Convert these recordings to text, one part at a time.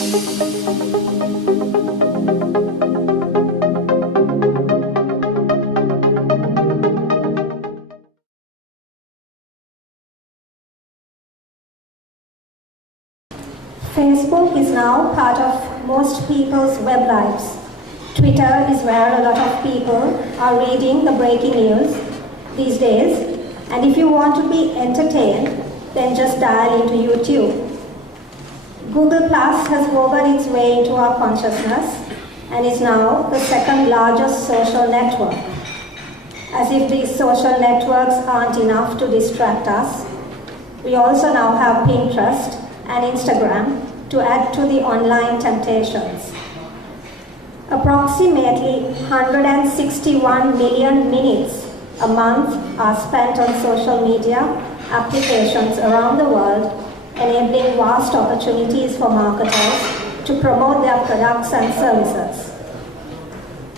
Facebook is now part of most people's web lives. Twitter is where a lot of people are reading the breaking news these days. And if you want to be entertained, then just dial into YouTube. Google Plus has woven its way into our consciousness and is now the second largest social network. As if these social networks aren't enough to distract us, we also now have Pinterest and Instagram to add to the online temptations. Approximately 161 million minutes a month are spent on social media applications around the world, enabling vast opportunities for marketers to promote their products and services.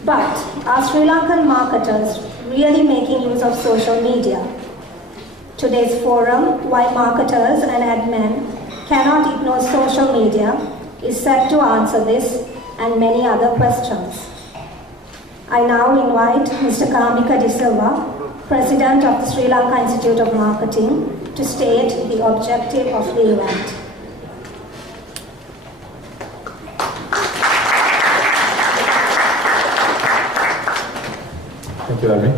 But are Sri Lankan marketers really making use of social media? Today's forum, Why Marketers and Admen Cannot Ignore Social Media, is set to answer this and many other questions. I now invite Mr. Kamika De Silva, President of the Sri Lanka Institute of Marketing, to state the objective of the event. Thank you, Admen.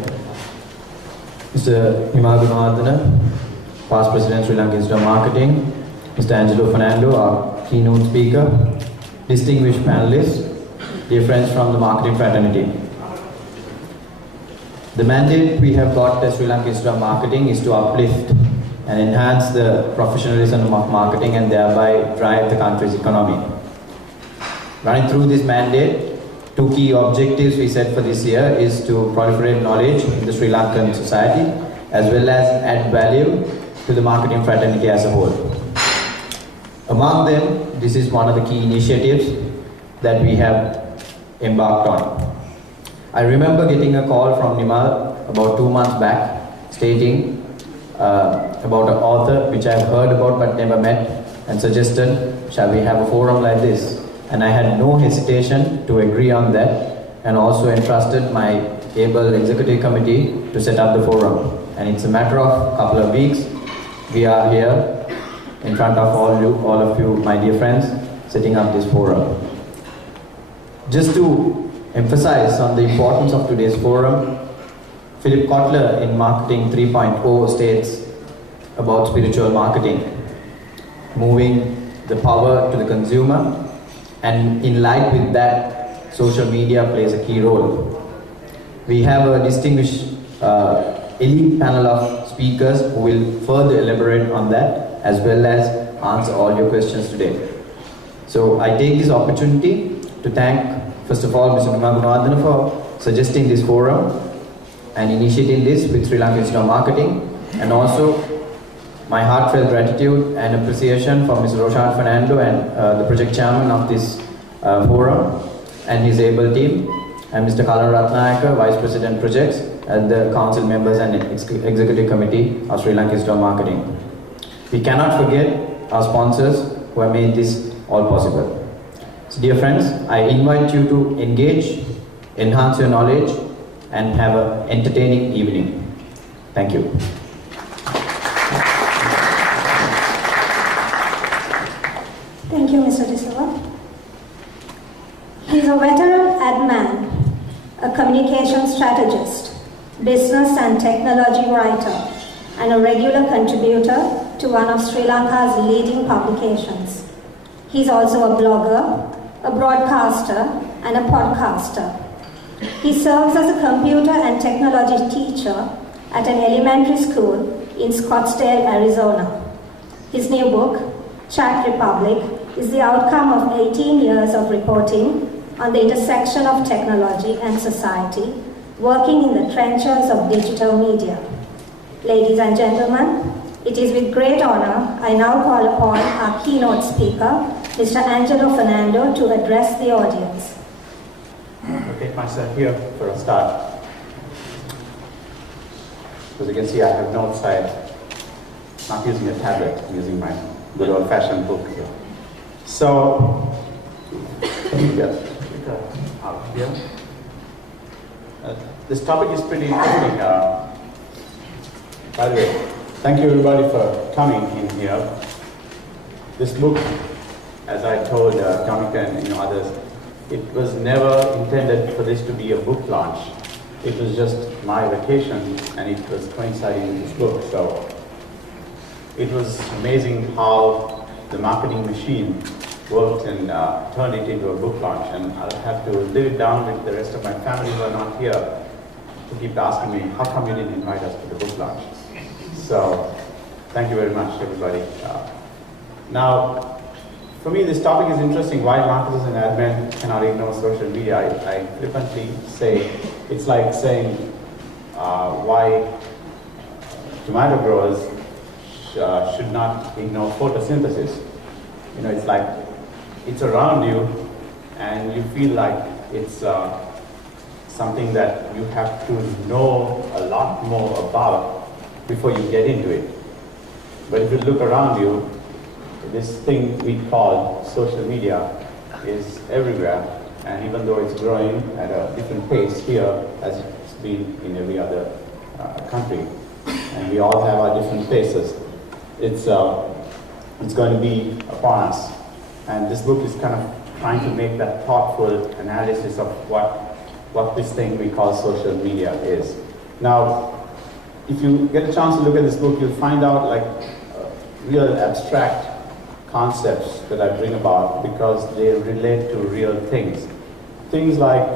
Mr. Himagunawardana, past President, Sri Lanka Institute of Marketing, Mr. Angelo Fernando, our keynote speaker, distinguished panelists, dear friends from the marketing fraternity. The mandate we have got at Sri Lanka Institute of Marketing is to uplift and enhance the professionalism of marketing and thereby drive the country's economy. Running through this mandate, two key objectives we set for this year is to proliferate knowledge in the Sri Lankan society as well as add value to the marketing fraternity as a whole. Among them, this is one of the key initiatives that we have embarked on. I remember getting a call from Nimal about 2 months back stating about an author which I have heard about but never met and suggested, shall we have a forum like this? And I had no hesitation to agree on that and also entrusted my able executive committee to set up the forum. And it's a matter of a couple of weeks. We are here in front of all of you, my dear friends, setting up this forum. Just to emphasize on the importance of today's forum, Philip Kotler in Marketing 3.0 states about spiritual marketing, moving the power to the consumer, and in line with that, social media plays a key role. We have a distinguished elite panel of speakers who will further elaborate on that as well as answer all your questions today. So I take this opportunity to thank, first of all, Mr. Himagunawardana for suggesting this forum and initiating this with Sri Lanka Institute of Marketing, and also my heartfelt gratitude and appreciation for Mr. Roshan Fernando and the project chairman of this forum and his able team, and Mr. Kalan Ratnayaka, Vice President Projects, and the council members and executive committee of Sri Lanka Institute of Marketing. We cannot forget our sponsors who have made this all possible. So dear friends, I invite you to engage, enhance your knowledge, and have an entertaining evening. Thank you. Thank you, Mr. De Silva. He's a veteran admin, a communication strategist, business and technology writer, and a regular contributor to one of Sri Lanka's leading publications. He's also a blogger, a broadcaster, and a podcaster. He serves as a computer and technology teacher at an elementary school in Scottsdale, Arizona. His new book, Chat Republic, is the outcome of 18 years of reporting on the intersection of technology and society, working in the trenches of digital media. Ladies and gentlemen, it is with great honor I now call upon our keynote speaker, Mr. Angelo Fernando, to address the audience. I'll take myself here for a start. As you can see, I have notes. I'm not using a tablet, I'm using my good old-fashioned book here. So, Yes. Here. This topic is pretty interesting. By the way, thank you everybody for coming in here. This book, as I told Tomika and others, it was never intended for this to be a book launch. It was just my vacation, and it was coinciding with this book. So it was amazing how the marketing machine worked and turned it into a book launch. And I'll have to live it down with the rest of my family who are not here to keep asking me, how come you didn't invite us to the book launch? So thank you very much, everybody. Now, for me, this topic is interesting. Why marketers and admin cannot ignore social media? I flippantly say it's like saying why tomato growers should not ignore photosynthesis. It's like it's around you, and you feel like it's something that you have to know a lot more about before you get into it. But if you look around you, this thing we call social media is everywhere, and even though it's growing at a different pace here as it's been in every other country, and we all have our different paces, it's going to be upon us. And this book is kind of trying to make that thoughtful analysis of what this thing we call social media is. Now, if you get a chance to look at this book, you'll find out like real abstract concepts that I bring about because they relate to real things. Things like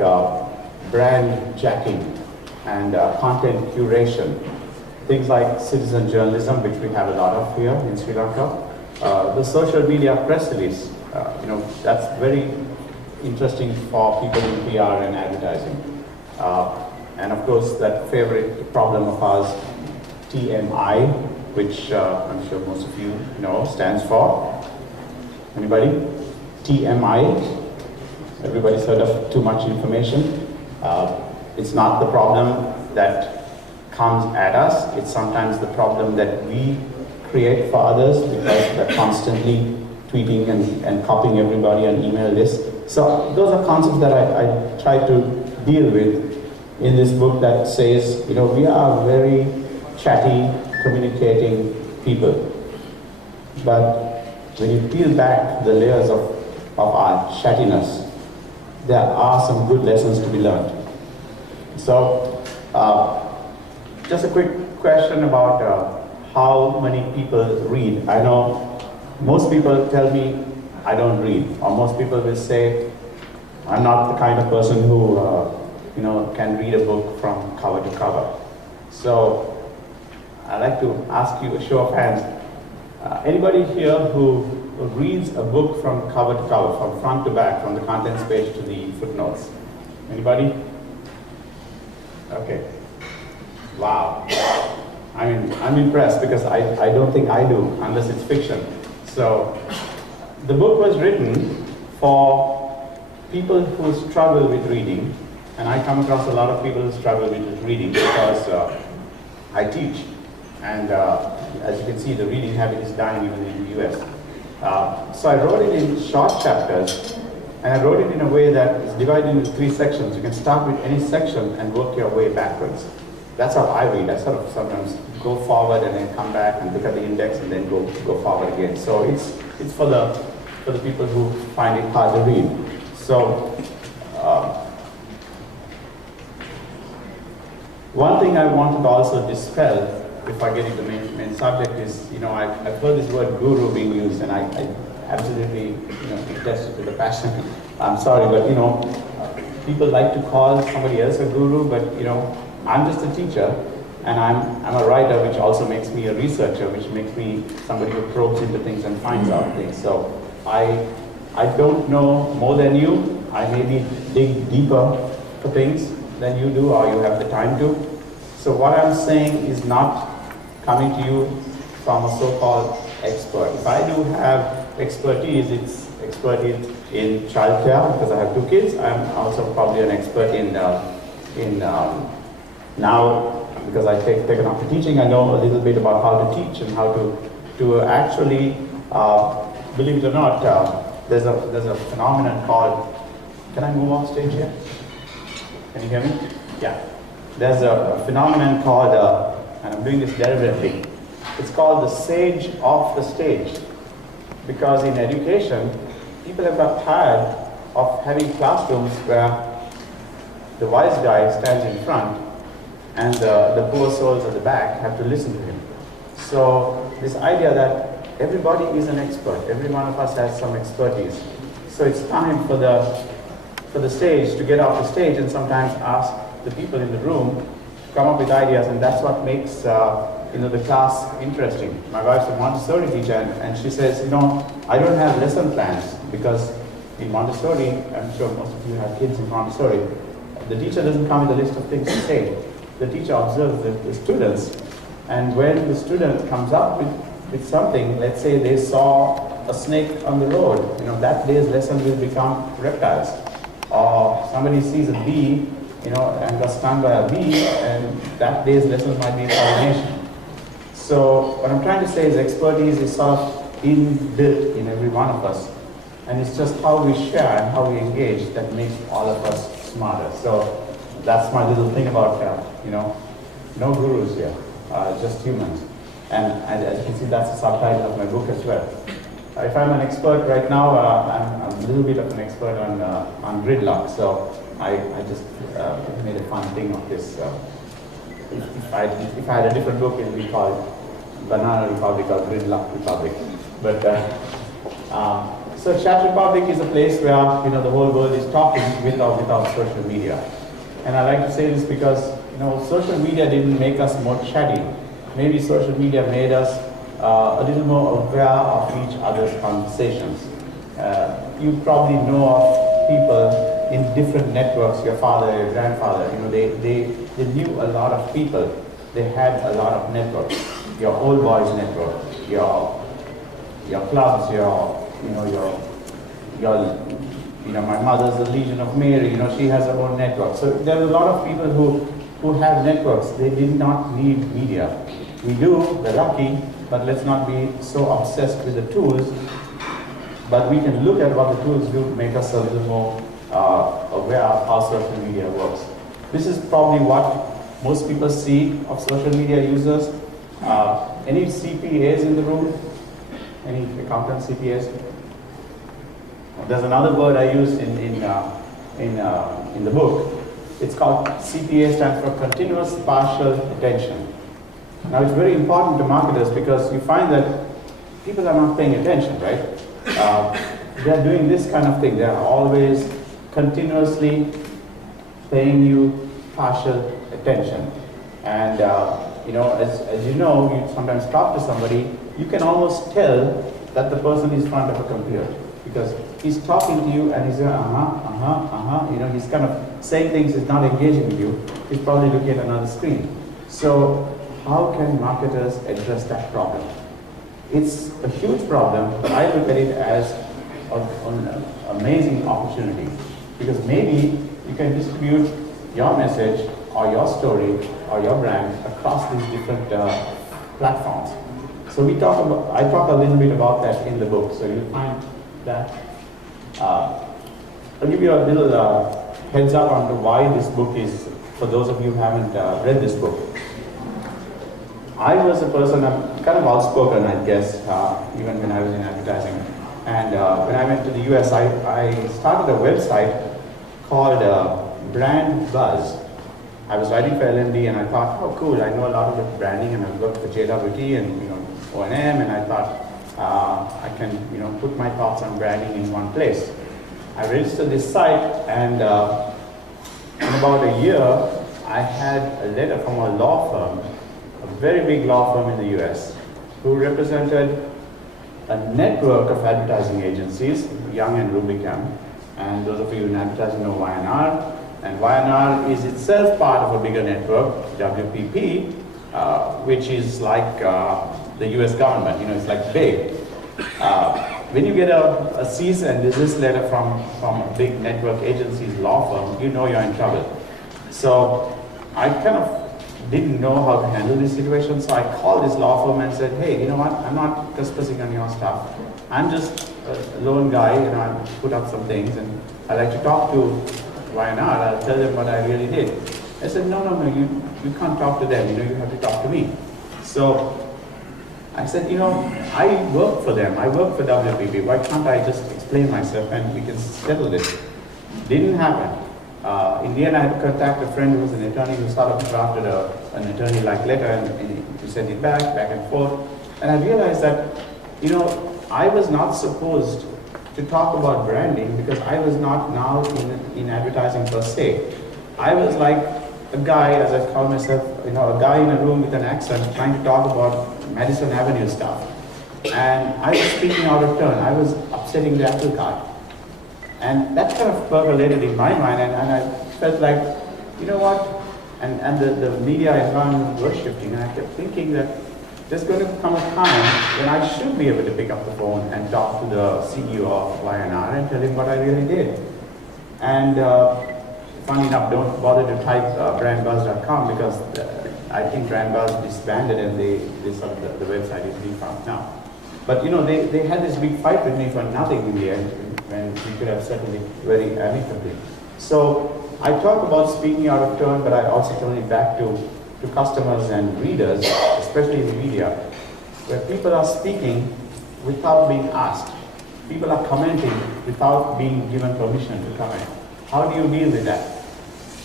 brand jacking and content curation. Things like citizen journalism, which we have a lot of here in Sri Lanka. The social media press release, that's very interesting for people in PR and advertising. And of course, that favorite problem of ours, TMI, which I'm sure most of you know, stands for. Anybody? TMI. Everybody's heard of too much information. It's not the problem that comes at us. It's sometimes the problem that we create for others because they're constantly tweeting and copying everybody on email lists. So those are concepts that I try to deal with in this book that says, we are very chatty, communicating people. But when you peel back the layers of our chattiness, there are some good lessons to be learned. So, just a quick question about how many people read. I know most people tell me I don't read, or most people will say I'm not the kind of person who can read a book from cover to cover. So I'd like to ask you a show of hands. Anybody here who reads a book from cover to cover, from front to back, from the contents page to the footnotes? Anybody? Okay. Wow. I'm impressed because I don't think I do, unless it's fiction. So the book was written for people who struggle with reading, and I come across a lot of people who struggle with reading because I teach. And as you can see, the reading habit is dying even in the US. So I wrote it in short chapters, and I wrote it in a way that is divided into 3 sections. You can start with any section and work your way backwards. That's how I read. I sort of sometimes go forward and then come back and look at the index and then go forward again. So it's for the people who find it hard to read. So one thing I wanted to also dispel if I get into the main subject is, I've heard this word guru being used, and I absolutely, detest it with a passion. I'm sorry, but people like to call somebody else a guru, but I'm just a teacher, and I'm a writer, which also makes me a researcher, which makes me somebody who probes into things and finds out things. So I don't know more than you. I maybe dig deeper for things than you do, or you have the time to. So what I'm saying is not coming to you from a so-called expert. If I do have expertise, it's expertise in childcare because I have 2 kids. I'm also probably an expert in now because I taken up to teaching. I know a little bit about how to teach and how to actually, believe it or not, there's a phenomenon called, can I move off stage here? Can you hear me? Yeah. There's a phenomenon called, and I'm doing this deliberately, it's called the sage off the stage. Because in education, people have got tired of having classrooms where the wise guy stands in front and the poor souls at the back have to listen to him. So this idea that everybody is an expert, every one of us has some expertise. So it's time for the sage to get off the stage and sometimes ask the people in the room to come up with ideas, and that's what makes the class interesting. My wife's a Montessori teacher, and she says, I don't have lesson plans because in Montessori, I'm sure most of you have kids in Montessori, the teacher doesn't come with a list of things to say. The teacher observes the students, and when the student comes up with something, let's say they saw a snake on the road, that day's lesson will become reptiles. Or somebody sees a bee, and got stung by a bee, and that day's lesson might be pollination. So what I'm trying to say is expertise is sort of inbuilt in every one of us, and it's just how we share and how we engage that makes all of us smarter. So that's my little thing about, no gurus here, just humans. And as you can see, that's the subtitle of my book as well. If I'm an expert right now, I'm a little bit of an expert on gridlock. So I just made a fun thing of this. If I had a different book, it would be called Banana Republic or Gridlock Republic. But so Chat Republic is a place where the whole world is talking with or without social media. And I like to say this because social media didn't make us more chatty. Maybe social media made us a little more aware of each other's conversations. You probably know of people in different networks, your father, your grandfather, they knew a lot of people. They had a lot of networks. Your old boys network, your clubs, my mother's a Legion of Mary, she has her own network. So there are a lot of people who have networks. They did not need media. We do, we're lucky, but let's not be so obsessed with the tools. But we can look at what the tools do to make us a little more aware of how social media works. This is probably what most people see of social media users. Any CPAs in the room? Any accountant CPAs? There's another word I use in the book. It's called CPA, stands for Continuous Partial Attention. Now it's very important to marketers because you find that people are not paying attention, right? They're doing this kind of thing. They're always continuously paying you partial attention. And as you know, you sometimes talk to somebody, you can almost tell that the person is in front of a computer because he's talking to you and he's going, he's kind of saying things, he's not engaging with you. He's probably looking at another screen. So how can marketers address that problem? It's a huge problem, but I look at it as an amazing opportunity because maybe you can distribute your message or your story or your brand across these different platforms. So I talk a little bit about that in the book, so you'll find that. I'll give you a little heads up on why this book is, for those of you who haven't read this book. I was a person, I'm kind of outspoken, I guess, even when I was in advertising. And when I went to the US, I started a website called Brand Buzz. I was writing for LMD and I thought, oh cool, I know a lot about branding and I've worked for JWT and O&M, and I thought I can put my thoughts on branding in one place. I registered this site and in about a year, I had a letter from a law firm, a very big law firm in the US, who represented a network of advertising agencies, Young and Rubicam. And those of you in advertising know Y&R. And Y&R is itself part of a bigger network, WPP, which is like the US government, it's like big. When you get a cease and desist letter from a big network agency's law firm, you know you're in trouble. So I kind of didn't know how to handle this situation, so I called this law firm and said, hey, you know what, I'm not trespassing on your stuff. I'm just a lone guy, I put up some things, and I like to talk to YNR, I'll tell them what I really did. I said, no, you can't talk to them, you have to talk to me. So I said, I work for them, I work for WPP, why can't I just explain myself and we can settle this? Didn't happen. In the end, I had to contact a friend who was an attorney who sort of drafted an attorney-like letter and to send it back and forth. And I realized that, I was not supposed to talk about branding because I was not now in advertising per se. I was like a guy, as I call myself, a guy in a room with an accent trying to talk about Madison Avenue stuff. And I was speaking out of turn. I was upsetting the apple cart. And that kind of percolated in my mind, and I felt like, you know what? And the media environment was shifting, and I kept thinking that there's going to come a time when I should be able to pick up the phone and talk to the CEO of YNR and tell him what I really did. And funny enough, don't bother to type brandbuzz.com because I think Brandbuzz disbanded and the website is defunct now. But they had this big fight with me for nothing in the end, when we could have settled it very amicably. So I talk about speaking out of turn, but I also turn it back to customers and readers, especially in the media, where people are speaking without being asked. People are commenting without being given permission to comment. How do you deal with that?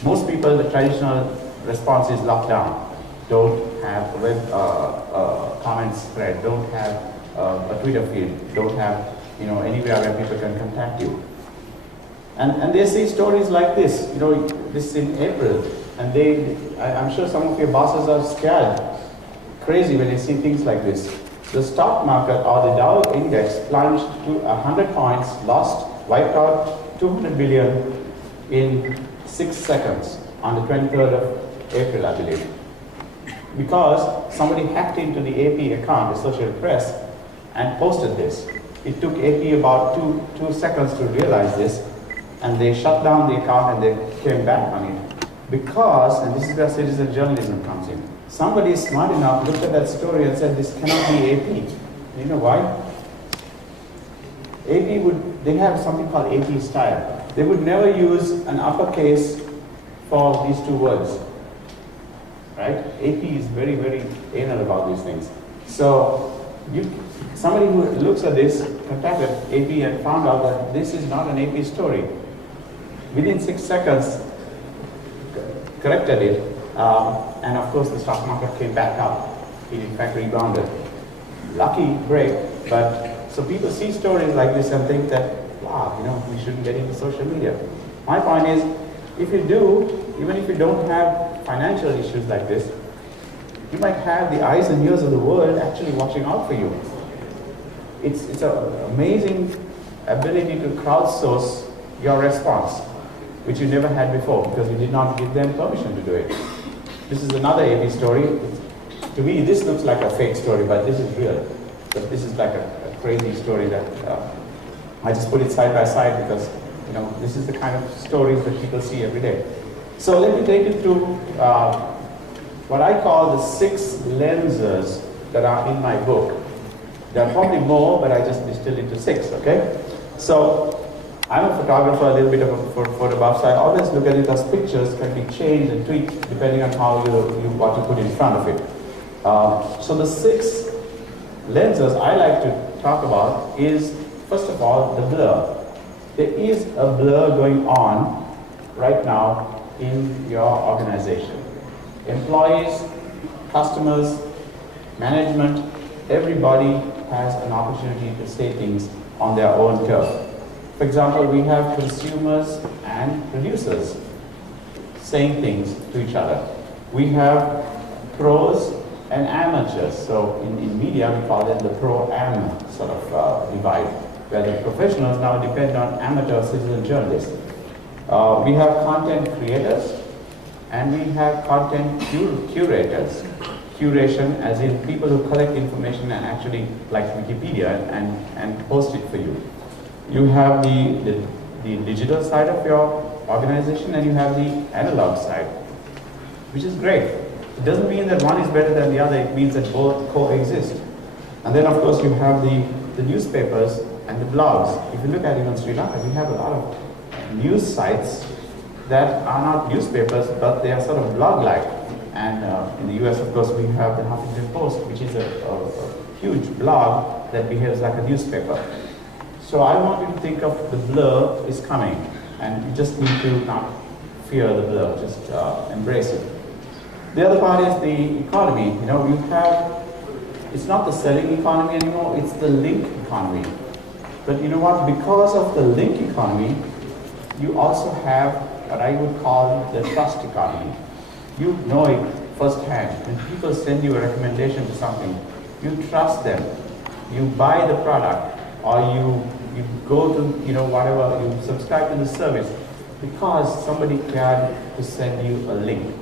Most people, the traditional response is locked down. Don't have web comments thread, don't have a Twitter feed, don't have anywhere where people can contact you. And they see stories like this, this is in April, and I'm sure some of your bosses are scared, crazy when they see things like this. The stock market or the Dow index plunged to 100 points, lost, wiped out 200 billion in 6 seconds on the 23rd of April, I believe. Because somebody hacked into the AP account, the Associated Press, and posted this. It took AP about two seconds to realize this, and they shut down the account and they came back on it. Because, and this is where citizen journalism comes in, somebody smart enough looked at that story and said, this cannot be AP. You know why? They have something called AP style. They would never use an uppercase for these two words. Right? AP is very, very anal about these things. So, somebody who looks at this contacted AP and found out that this is not an AP story. Within 6 seconds, corrected it, and of course the stock market came back up. It in fact rebounded. Lucky break, but so people see stories like this and think that, wow, we shouldn't get into social media. My point is, if you do, even if you don't have financial issues like this, you might have the eyes and ears of the world actually watching out for you. It's an amazing ability to crowdsource your response, which you never had before because you did not give them permission to do it. This is another AP story. To me, this looks like a fake story, but this is real. But this is like a crazy story that I just put it side by side because this is the kind of stories that people see every day. So let me take you through what I call the 6 lenses that are in my book. There are probably more, but I just distilled it to 6, okay? So, I'm a photographer, a little bit of a photo buff, so I always look at it as pictures can be changed and tweaked depending on how what you put in front of it. So the 6 lenses I like to talk about is, first of all, the blur. There is a blur going on right now in your organization. Employees, customers, management, everybody has an opportunity to say things on their own turf. For example, we have consumers and producers saying things to each other. We have pros and amateurs. So in media, we call it the pro-am sort of divide, where the professionals now depend on amateur citizen journalists. We have content creators and we have content curators. Curation as in people who collect information and actually, like Wikipedia, and post it for you. You have the digital side of your organization and you have the analog side, which is great. It doesn't mean that one is better than the other, it means that both coexist. And then of course you have the newspapers and the blogs. If you look at even Sri Lanka, we have a lot of news sites that are not newspapers, but they are sort of blog-like. And in the US, of course, we have the Huffington Post, which is a huge blog that behaves like a newspaper. So I want you to think of the blur is coming, and you just need to not fear the blur, just embrace it. The other part is the economy. You know, you have, it's not the selling economy anymore, it's the link economy. But you know what, because of the link economy, you also have what I would call the trust economy. You know it firsthand. When people send you a recommendation to something, you trust them. You buy the product, or you go to, you know, whatever, you subscribe to the service because somebody cared to send you a link.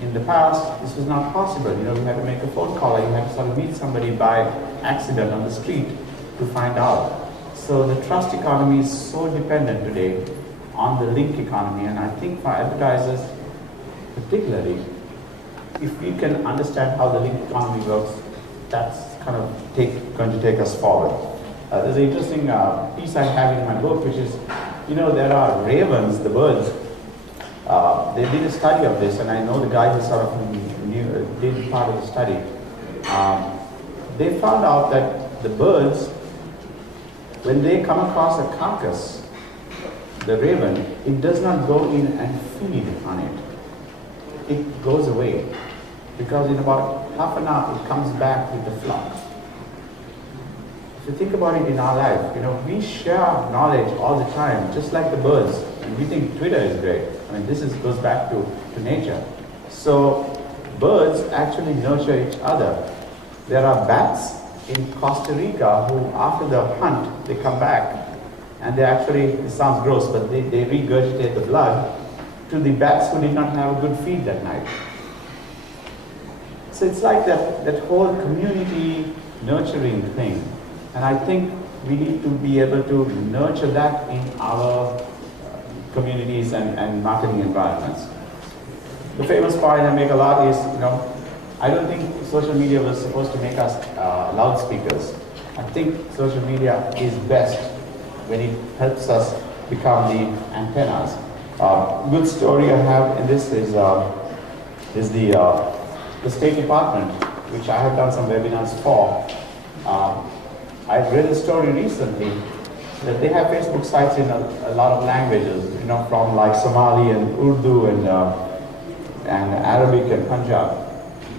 In the past, this was not possible. You know, you had to make a phone call, or you had to sort of meet somebody by accident on the street to find out. So the trust economy is so dependent today on the link economy, and I think for advertisers particularly, if we can understand how the link economy works, that's kind of going to take us forward. There's an interesting piece I have in my book, which is, you know, there are ravens, the birds. They did a study of this, and I know the guy who sort of did part of the study. They found out that the birds, when they come across a carcass, the raven, it does not go in and feed on it. It goes away, because in about half an hour it comes back with the flock. If you think about it in our life, you know, we share knowledge all the time, just like the birds, and we think Twitter is great. I mean, this goes back to nature. So birds actually nurture each other. There are bats in Costa Rica who, after the hunt, they come back and they actually, it sounds gross, but they regurgitate the blood to the bats who did not have a good feed that night. So it's like that whole community nurturing thing. And I think we need to be able to nurture that in our communities and marketing environments. The famous point I make a lot is, you know, I don't think social media was supposed to make us loudspeakers. I think social media is best when it helps us become the antennas. Good story I have in this is the State Department, which I have done some webinars for. I've read a story recently that they have Facebook sites in a lot of languages, you know, from like Somali and Urdu and Arabic and Punjab.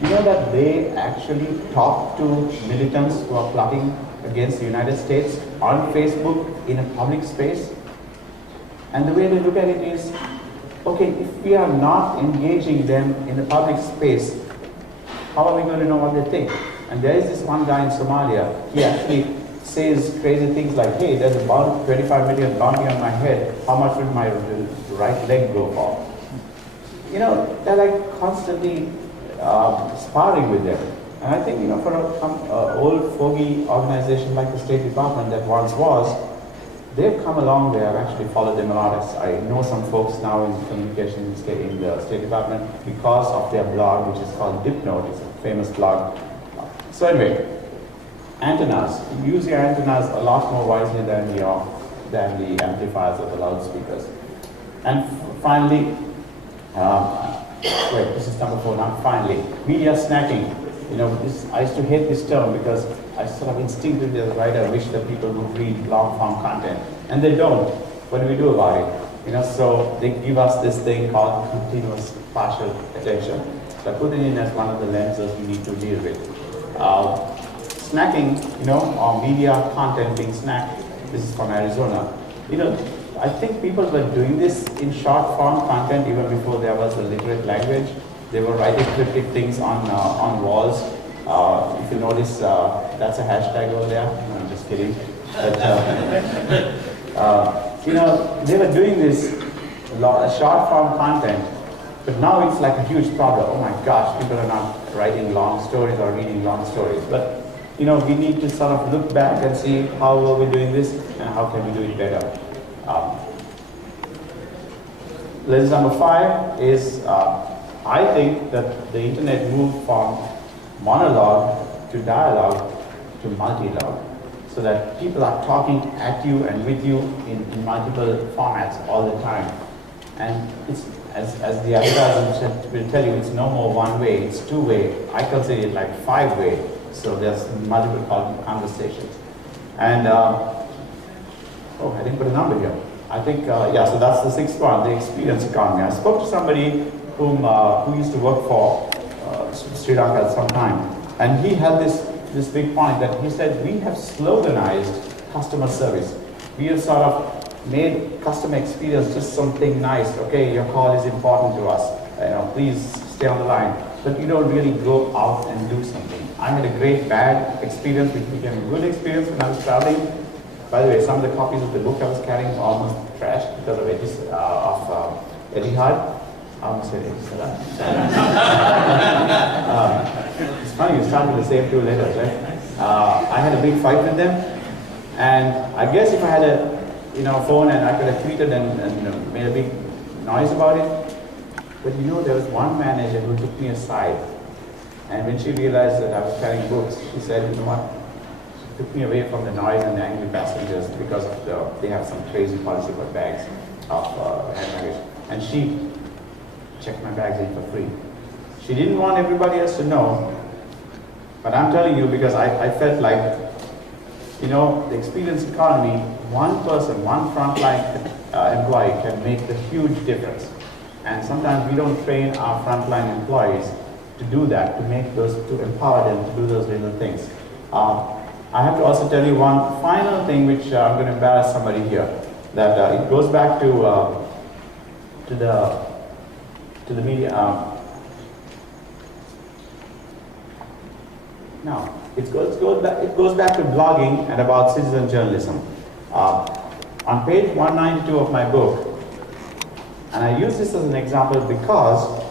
You know that they actually talk to militants who are plotting against the United States on Facebook in a public space? And the way they look at it is, okay, if we are not engaging them in a public space, how are we going to know what they think? And there is this one guy in Somalia, he actually says crazy things like, hey, there's a 25 million bounty on my head, how much will my right leg go for? You know, they're like constantly sparring with them. And I think, you know, for an old fogey organization like the State Department that once was, they've come a long way. I've actually followed them a lot. I know some folks now in communications in the State Department because of their blog, which is called Dipnote. It's a famous blog. So anyway, antennas. You use your antennas a lot more wisely than the amplifiers or the loudspeakers. And finally, this is number 4 now. Finally, media snacking. You know, I used to hate this term because I sort of instinctively as a writer wish that people would read long-form content, and they don't. What do we do about it? You know, so they give us this thing called continuous partial attention. So I put it in as one of the lenses we need to deal with. Snacking, you know, or media content being snacked. This is from Arizona. You know, I think people were doing this in short-form content even before there was a literate language. They were writing cryptic things on walls. If you notice, that's a hashtag over there. No, I'm just kidding. But, you know, they were doing this short-form content, but now it's like a huge problem. Oh my gosh, people are not writing long stories or reading long stories. But, you know, we need to sort of look back and see how are we doing this and how can we do it better. Lesson number 5 is I think that the internet moved from monologue to dialogue to multi-log, so that people are talking at you and with you in multiple formats all the time. And it's, as the advertisement will tell you, it's no more one way, it's two way. I consider it like 5 way. So there's multiple conversations. And, oh, I didn't put a number here. I think, yeah, so that's the 6th one, the experience economy. I spoke to somebody who used to work for Sri Lanka at some time. And he had this big point that he said, we have sloganized customer service. We have sort of made customer experience just something nice. Okay, your call is important to us. Please stay on the line. But you don't really go out and do something. I had a great bad experience, which became a good experience when I was traveling. By the way, some of the copies of the book I was carrying were almost trashed because of Etihad. I almost said Etihad. It's funny, you start with the same 2 letters, right? I had a big fight with them, and I guess if I had a phone and I could have tweeted and made a big noise about it. But there was one manager who took me aside, and when she realized that I was carrying books, she said, you know what? She took me away from the noise and the angry passengers because they have some crazy policy about bags of hand luggage. And she checked my bags in for free. She didn't want everybody else to know, but I'm telling you because I felt like, the experience economy, one person, one frontline employee can make the huge difference. And sometimes we don't train our frontline employees to do that, to empower them to do those little things. I have to also tell you one final thing, which I'm going to embarrass somebody here, that it goes back to the media. No, it goes back to blogging and about citizen journalism. On page 192 of my book, and I use this as an example because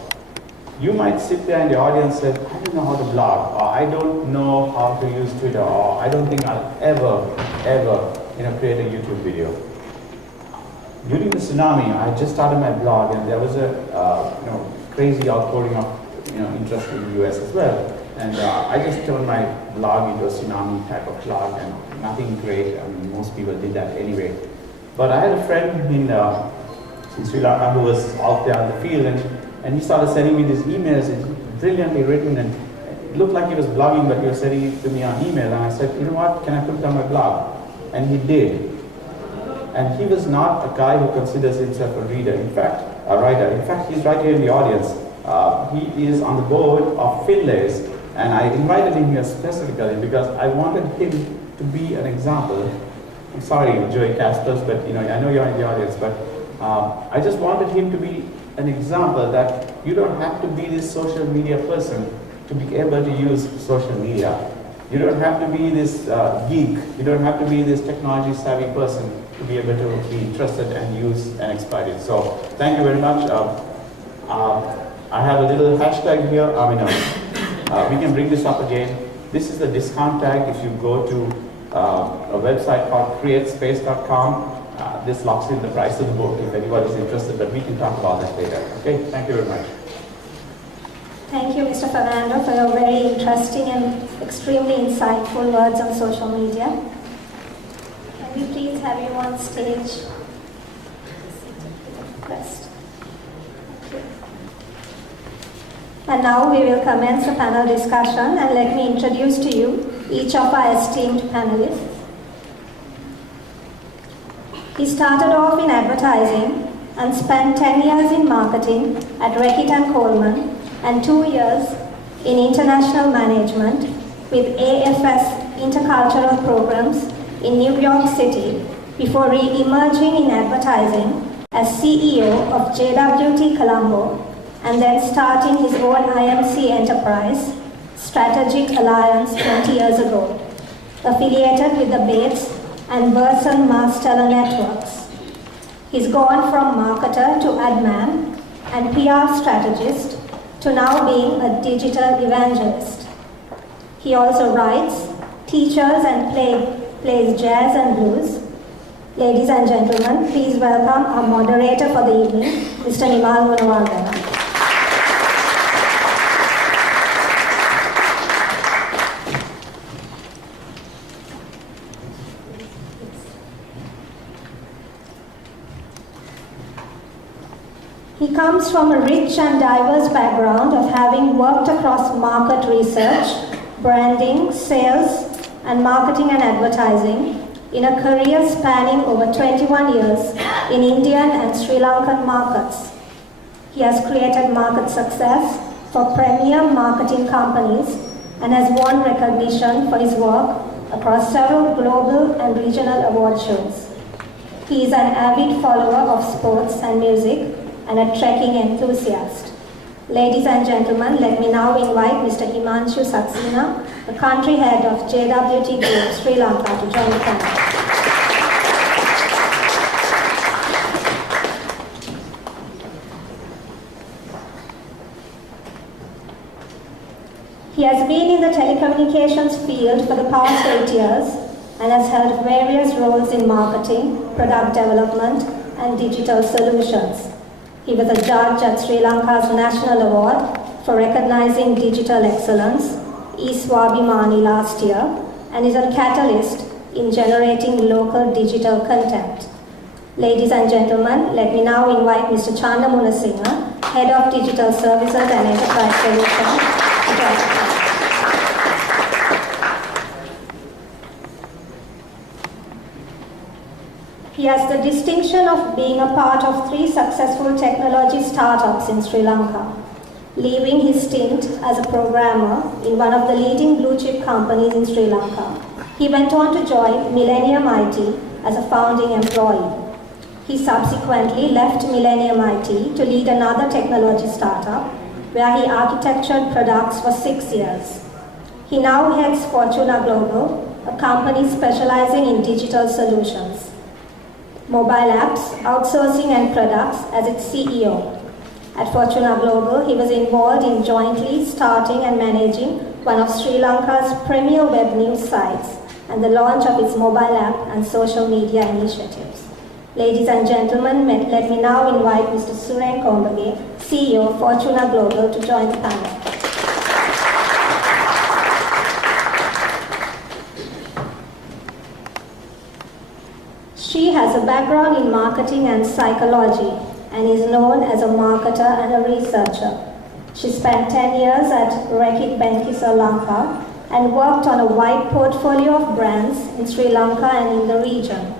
you might sit there in the audience and say, I don't know how to blog, or I don't know how to use Twitter, or I don't think I'll ever create a YouTube video. During the tsunami, I just started my blog, and there was a crazy outpouring of interest in the US as well. And I just turned my blog into a tsunami type of blog, and nothing great. I mean, most people did that anyway. But I had a friend in Sri Lanka who was out there on the field, and he started sending me these emails. It's brilliantly written, and it looked like he was blogging, but he was sending it to me on email. And I said, you know what, can I put it on my blog? And he did. And he was not a guy who considers himself a reader, a writer. In fact, he's right here in the audience. He is on the board of Finlays, and I invited him here specifically because I wanted him to be an example. I'm sorry, Joey Caspers, but I know you're in the audience, but I just wanted him to be an example that you don't have to be this social media person to be able to use social media. You don't have to be this geek. You don't have to be this technology savvy person to be able to be trusted and use and exploit it. So thank you very much. I have a little hashtag here. We can bring this up again. This is the discount tag. If you go to a website called createspace.com, this locks in the price of the book if anybody's interested, but we can talk about that later. Okay, thank you very much. Thank you, Mr. Fernando, for your very interesting and extremely insightful words on social media. Can we please have you on stage? Request. Thank you. And now we will commence the panel discussion, and let me introduce to you each of our esteemed panelists. He started off in advertising and spent 10 years in marketing at Reckitt & Coleman and 2 years in international management with AFS Intercultural Programs in New York City before re-emerging in advertising as CEO of JWT Colombo and then starting his own IMC enterprise, Strategic Alliance 20 years ago, affiliated with the Bates and Burson Mass Teller networks. He's gone from marketer to admen and PR strategist to now being a digital evangelist. He also writes, teaches and plays jazz and blues. Ladies and gentlemen, please welcome our moderator for the evening, Mr. Nimal Munawardana. He comes from a rich and diverse background of having worked across market research, branding, sales, and marketing and advertising in a career spanning over 21 years in Indian and Sri Lankan markets. He has created market success for premier marketing companies and has won recognition for his work across several global and regional award shows. He is an avid follower of sports and music and a trekking enthusiast. Ladies and gentlemen, let me now invite Mr. Himanshu Saxena, the country head of JWT Group Sri Lanka, to join the panel. He has been in the telecommunications field for the past 8 years and has held various roles in marketing, product development, and digital solutions. He was a judge at Sri Lanka's National Award for recognizing digital excellence, Iswabhimani, last year, and is a catalyst in generating local digital content. Ladies and gentlemen, let me now invite Mr. Chandamuna Singha, Head of Digital Services and Enterprise Solutions, to join us. He has the distinction of being a part of 3 successful technology startups in Sri Lanka, leaving his stint as a programmer in one of the leading blue chip companies in Sri Lanka. He went on to join Millennium IT as a founding employee. He subsequently left Millennium IT to lead another technology startup where he architectured products for 6 years. He now heads Fortuna Global, a company specializing in digital solutions, mobile apps, outsourcing and products as its CEO. At Fortuna Global, he was involved in jointly starting and managing one of Sri Lanka's premier web news sites and the launch of its mobile app and social media initiatives. Ladies and gentlemen, let me now invite Mr. Suren Kombage, CEO of Fortuna Global, to join the panel. She has a background in marketing and psychology and is known as a marketer and a researcher. She spent 10 years at Reckitt Benckiser, Lanka, and worked on a wide portfolio of brands in Sri Lanka and in the region.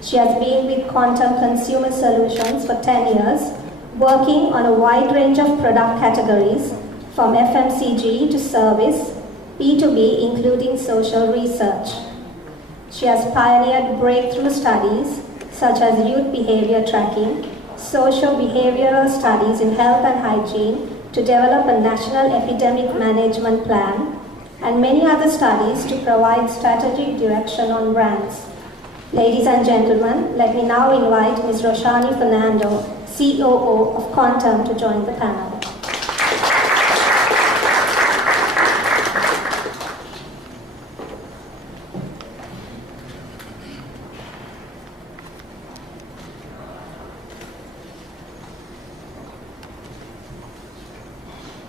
She has been with Quantum Consumer Solutions for 10 years, working on a wide range of product categories from FMCG to service, B2B, including social research. She has pioneered breakthrough studies such as youth behavior tracking, social behavioral studies in health and hygiene to develop a national epidemic management plan, and many other studies to provide strategic direction on brands. Ladies and gentlemen, let me now invite Ms. Roshani Fernando, COO of Quantum, to join the panel.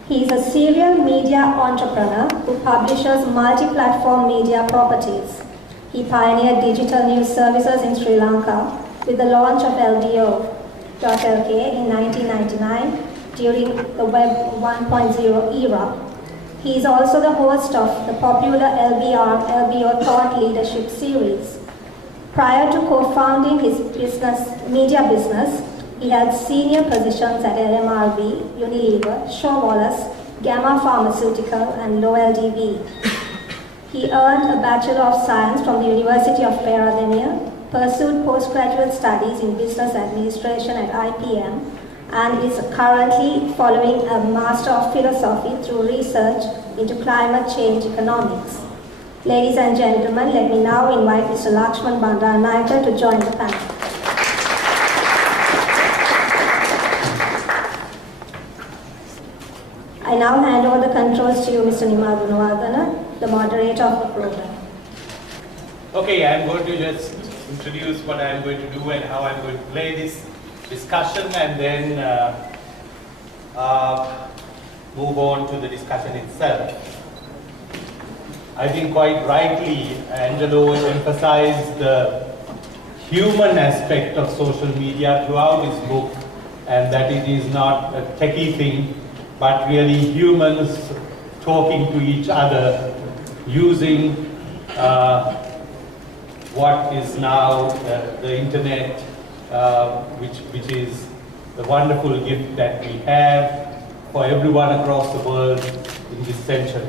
He is a serial media entrepreneur who publishes multi-platform media properties. He pioneered digital news services in Sri Lanka with the launch of LBO.lk in 1999 during the Web 1.0 era. He is also the host of the popular LBO Thought Leadership series. Prior to co-founding his media business, he held senior positions at LMRB, Unilever, Shaw Wallace, Gamma Pharmaceutical, and LDV. He earned a Bachelor of Science from the University of Peradeniya, pursued postgraduate studies in business administration at IPM, and is currently following a Master of Philosophy through research into climate change economics. Ladies and gentlemen, let me now invite Mr. Lakshman Bandaranaike to join the panel. I now hand over the controls to you, Mr. Nima Gunawardana, the moderator of the program. Okay, I'm going to just introduce what I'm going to do and how I'm going to play this discussion, and then move on to the discussion itself. I think quite rightly, Angelo emphasized the human aspect of social media throughout his book, and that it is not a techie thing, but really humans talking to each other using what is now the internet, which is the wonderful gift that we have for everyone across the world in this century.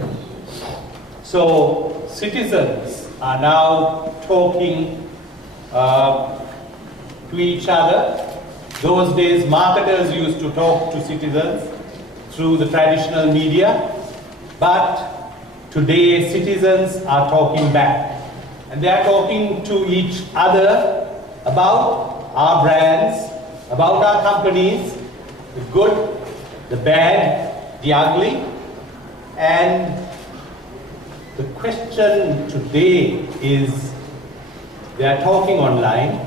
So citizens are now talking to each other. Those days, marketers used to talk to citizens through the traditional media, but today citizens are talking back. And they are talking to each other about our brands, about our companies, the good, the bad, the ugly. And the question today is, they are talking online,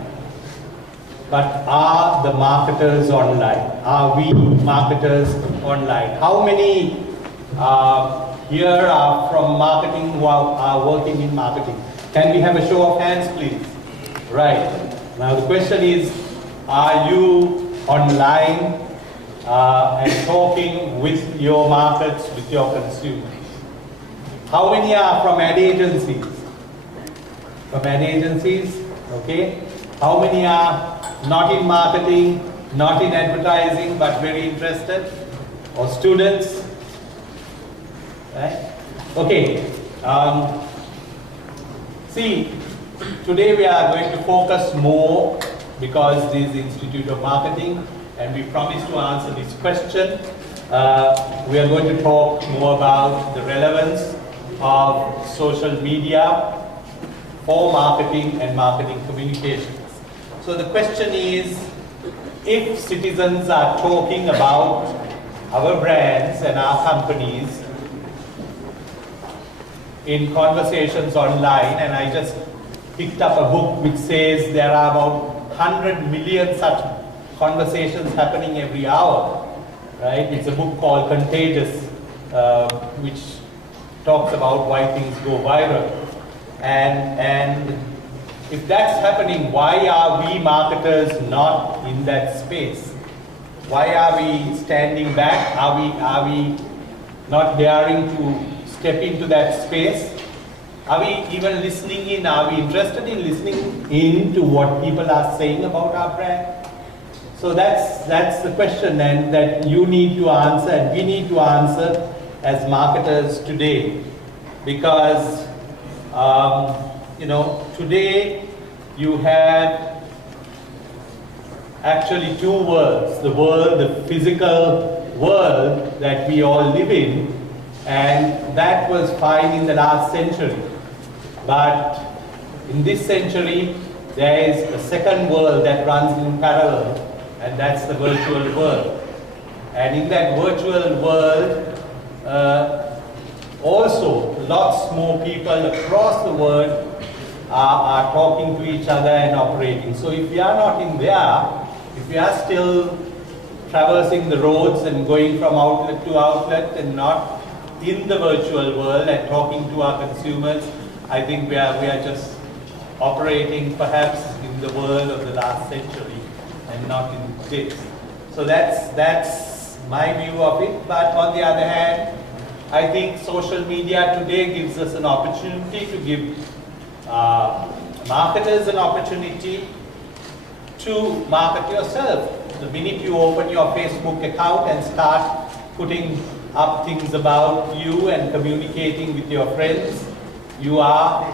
but are the marketers online? Are we marketers online? How many here are from marketing who are working in marketing? Can we have a show of hands, please? Right. Now the question is, are you online and talking with your markets, with your consumers? How many are from ad agencies? From ad agencies, okay. How many are not in marketing, not in advertising, but very interested? Or students? Right? Okay. See, today we are going to focus more, because this is the Institute of Marketing, and we promised to answer this question. We are going to talk more about the relevance of social media for marketing and marketing communications. So the question is, if citizens are talking about our brands and our companies in conversations online, and I just picked up a book which says there are about 100 million such conversations happening every hour, right? It's a book called Contagious, which talks about why things go viral. And if that's happening, why are we marketers not in that space? Why are we standing back? Are we not daring to step into that space? Are we even listening in? Are we interested in listening in to what people are saying about our brand? So that's the question, and that you need to answer and we need to answer as marketers today. Because today you have actually two worlds. The world, the physical world that we all live in, and that was fine in the last century. But in this century, there is a second world that runs in parallel, and that's the virtual world. And in that virtual world, also lots more people across the world are talking to each other and operating. So if we are not in there, if we are still traversing the roads and going from outlet to outlet and not in the virtual world and talking to our consumers, I think we are just operating perhaps in the world of the last century and not in this. So that's my view of it. But on the other hand, I think social media today gives us an opportunity to give marketers an opportunity to market yourself. The minute you open your Facebook account and start putting up things about you and communicating with your friends, you are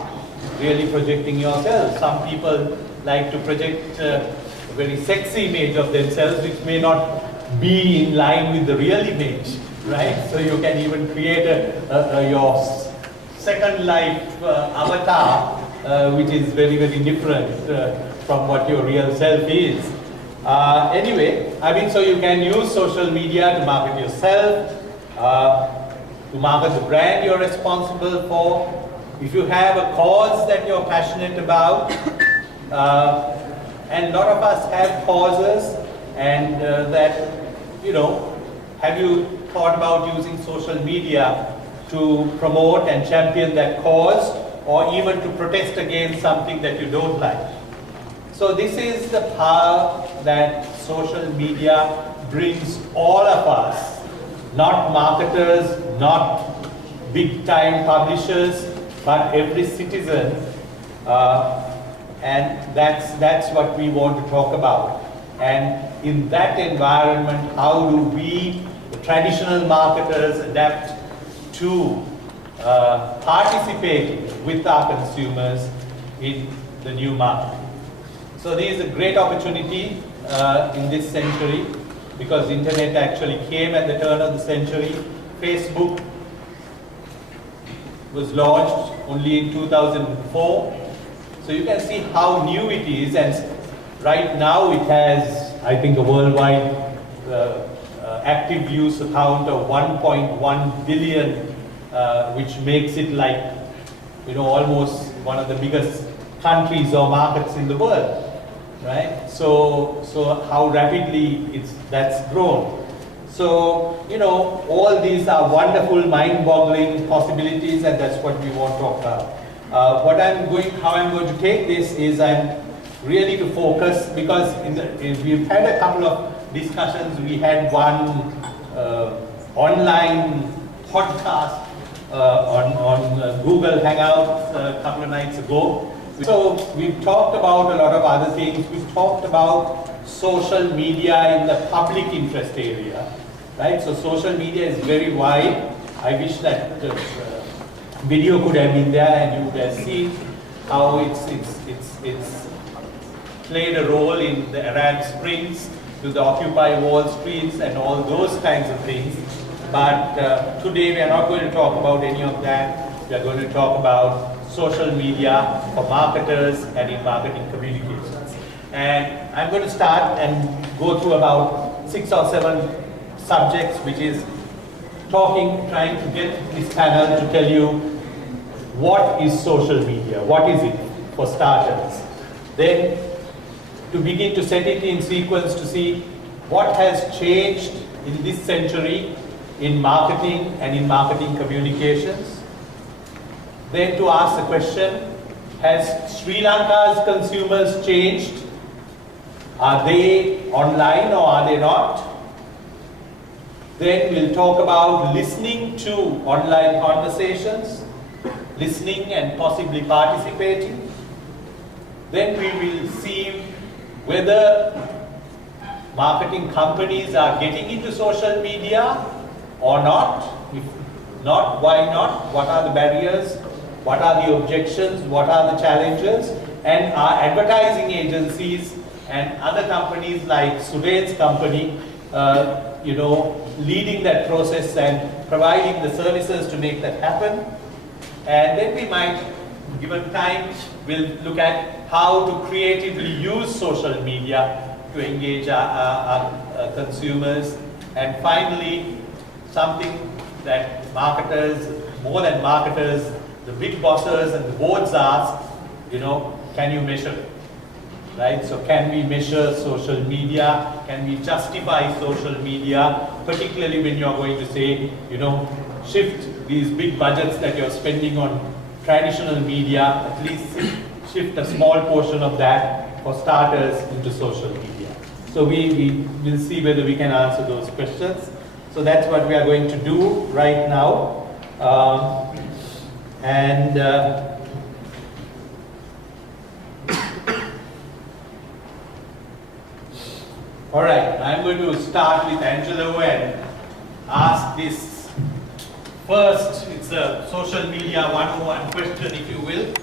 really projecting yourself. Some people like to project a very sexy image of themselves, which may not be in line with the real image, right? So you can even create your second life avatar, which is very, very different from what your real self is. Anyway, so you can use social media to market yourself, to market the brand you're responsible for. If you have a cause that you're passionate about, and a lot of us have causes, and have you thought about using social media to promote and champion that cause, or even to protest against something that you don't like? So this is the power that social media brings all of us, not marketers, not big time publishers, but every citizen, and that's what we want to talk about. And in that environment, how do we, the traditional marketers, adapt to participating with our consumers in the new market? So there is a great opportunity in this century, because the internet actually came at the turn of the century. Facebook was launched only in 2004. So you can see how new it is, and right now it has, I think, a worldwide active use account of 1.1 billion, which makes it like, almost one of the biggest countries or markets in the world, right? So how rapidly that's grown. So, all these are wonderful, mind-boggling possibilities, and that's what we want to talk about. How I'm going to take this is I'm really to focus, because we've had a couple of discussions. We had one online podcast on Google Hangouts a couple of nights ago. So we've talked about a lot of other things. We've talked about social media in the public interest area, right? So social media is very wide. I wish that the video could have been there and you would have seen how it's played a role in the Arab Springs, to the Occupy Wall Streets and all those kinds of things. But today we are not going to talk about any of that. We are going to talk about social media for marketers and in marketing communications. And I'm going to start and go through about 6 or 7 subjects, which is trying to get this panel to tell you what is social media, what is it for starters. Then to begin to set it in sequence to see what has changed in this century in marketing and in marketing communications. Then to ask the question, has Sri Lanka's consumers changed? Are they online or are they not? Then we'll talk about listening to online conversations, listening and possibly participating. Then we will see whether marketing companies are getting into social media or not. If not, why not? What are the barriers? What are the objections? What are the challenges? And are advertising agencies and other companies like Sudhail's company, leading that process and providing the services to make that happen? And then we might, given time, we'll look at how to creatively use social media to engage our consumers. And finally, something that marketers, more than marketers, the big bosses and the boards ask, can you measure it? Right? So can we measure social media? Can we justify social media? Particularly when you're going to say, shift these big budgets that you're spending on traditional media, at least shift a small portion of that for starters into social media. So we will see whether we can answer those questions. So that's what we are going to do right now. All right, I'm going to start with Angelo and ask this first. It's a social media 101 question, if you will.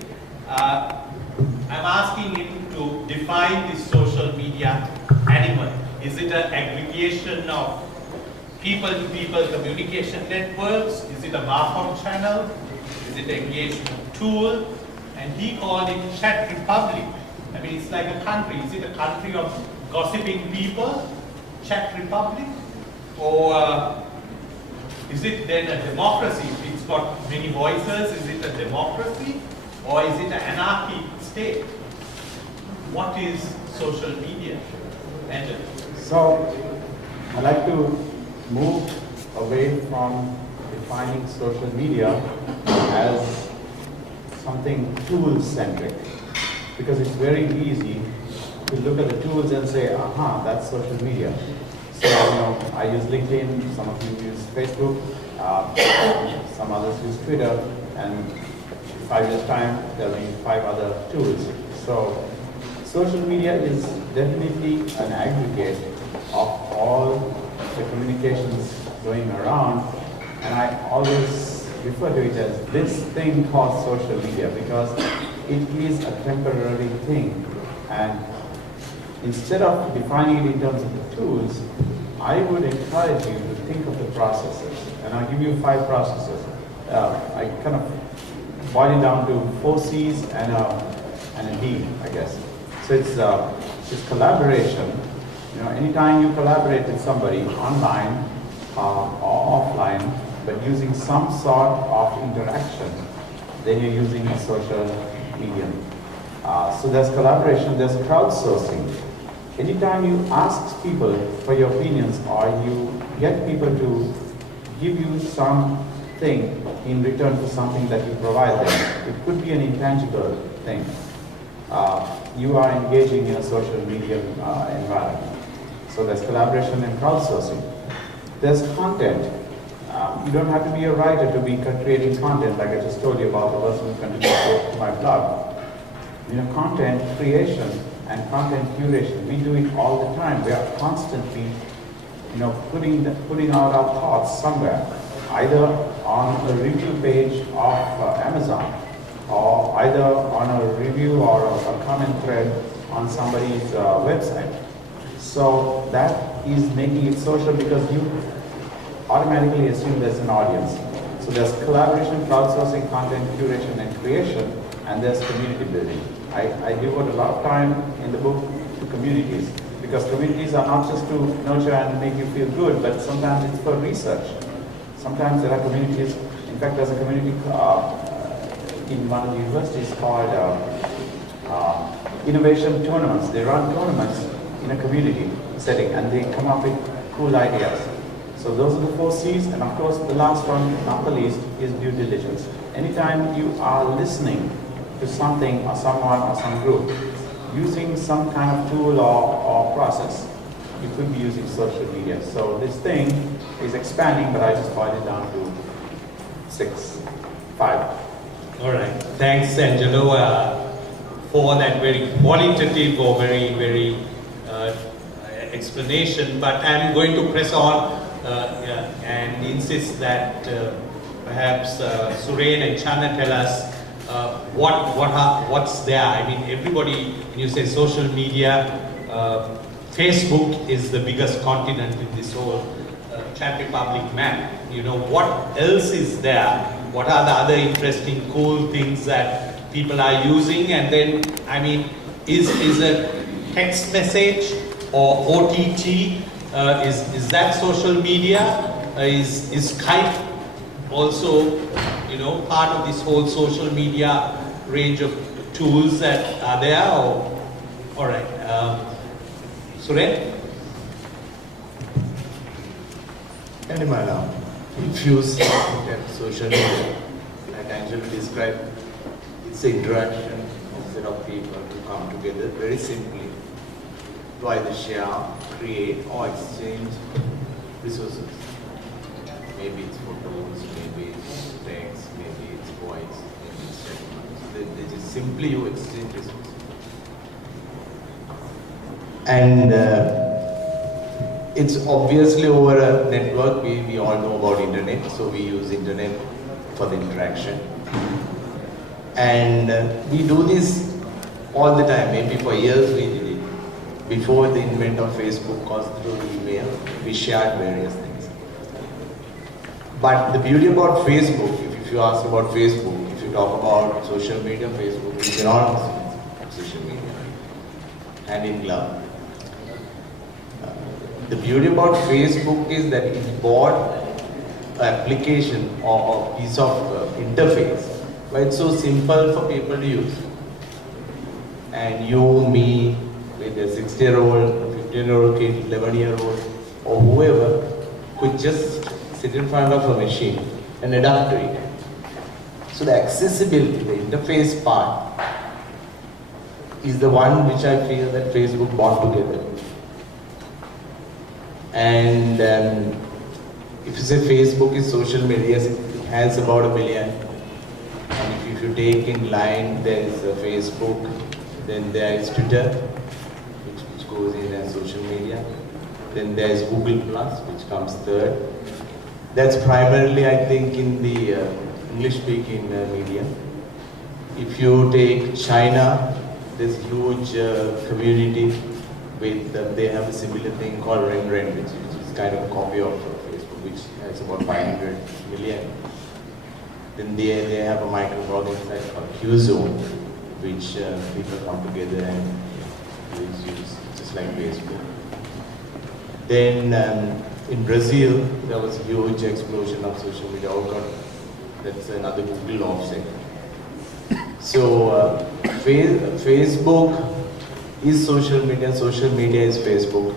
I'm asking him to define this social media animal. Is it an aggregation of people-to-people communication networks? Is it a Markov channel? Is it an engagement tool? And he called it Chat Republic. I mean, it's like a country. Is it a country of gossiping people, Czech Republic? Or is it then a democracy? If it's got many voices, is it a democracy? Or is it an anarchy state? What is social media? Angela. So, I'd like to move away from defining social media as something tool-centric, because it's very easy to look at the tools and say, aha, that's social media. So, I use LinkedIn, some of you use Facebook, some others use Twitter, and in 5 years' time, there'll be 5 other tools. So, social media is definitely an aggregate of all the communications going around, and I always refer to it as this thing called social media because it is a temporary thing. And instead of defining it in terms of the tools, I would encourage you to think of the processes. And I'll give you 5 processes. I kind of boil it down to 4 C's and a D, I guess. So it's collaboration. Anytime you collaborate with somebody online or offline, but using some sort of interaction, then you're using a social medium. So there's collaboration, there's crowdsourcing. Anytime you ask people for your opinions or you get people to give you something in return for something that you provide them, it could be an intangible thing. You are engaging in a social media environment. So there's collaboration and crowdsourcing. There's content. You don't have to be a writer to be creating content, like I just told you about the person who contributes to my blog. Content creation and content curation, we do it all the time. We are constantly, putting out our thoughts somewhere, either on a review page of Amazon, or either on a review or a comment thread on somebody's website. So that is making it social because you automatically assume there's an audience. So there's collaboration, crowdsourcing, content curation and creation, and there's community building. I devote a lot of time in the book to communities because communities are not just to nurture and make you feel good, but sometimes it's for research. Sometimes there are communities, in fact there's a community in one of the universities called innovation tournaments. They run tournaments in a community setting and they come up with cool ideas. So those are the 4 C's, and of course the last one, not the least, is due diligence. Anytime you are listening to something or someone or some group, using some kind of tool or process, you could be using social media. So this thing is expanding, but I just boiled it down to 5. All right. Thanks, Angelo, for that very qualitative or very explanation. But I'm going to press on and insist that perhaps Suren and Chana tell us what's there. I mean, everybody, when you say social media, Facebook is the biggest continent in this whole Czech Republic map. What else is there? What are the other interesting, cool things that people are using? And then, I mean, is a text message or OTT, is that social media? Is Skype also, part of this whole social media range of tools that are there? All right. Suren? Infuse social media, like Angelo described, it's an interaction of a set of people to come together very simply to either share, create or exchange resources. Maybe it's photos, maybe it's text, maybe it's voice, maybe it's documents. They just simply you exchange resources. And it's obviously over a network. We all know about internet, so we use internet for the interaction. And we do this all the time. Maybe for years we did it. Before the invent of Facebook or through email, we shared various things. But the beauty about Facebook, if you ask about Facebook, if you talk about social media, Facebook is enormous social media, hand in glove. The beauty about Facebook is that it bought an application or a piece of interface where it's so simple for people to use. And you, me, with a 60-year-old, 15-year-old kid, 11-year-old, or whoever, could just sit in front of a machine and adapt to it. So the accessibility, the interface part, is the one which I feel that Facebook brought together. And if you say Facebook is social media, it has about 1 billion. And if you take in line, there is Facebook, then there is Twitter, which goes in as social media. Then there is Google Plus, which comes third. That's primarily, I think, in the English-speaking media. If you take China, there's a huge community with, they have a similar thing called Ren, which is kind of a copy of Facebook, which has about 500 million. Then they have a micro-blogging site called Qzone, which people come together and use just like Facebook. Then in Brazil, there was a huge explosion of social media. Oh God, that's another Google offset. So Facebook is social media is Facebook.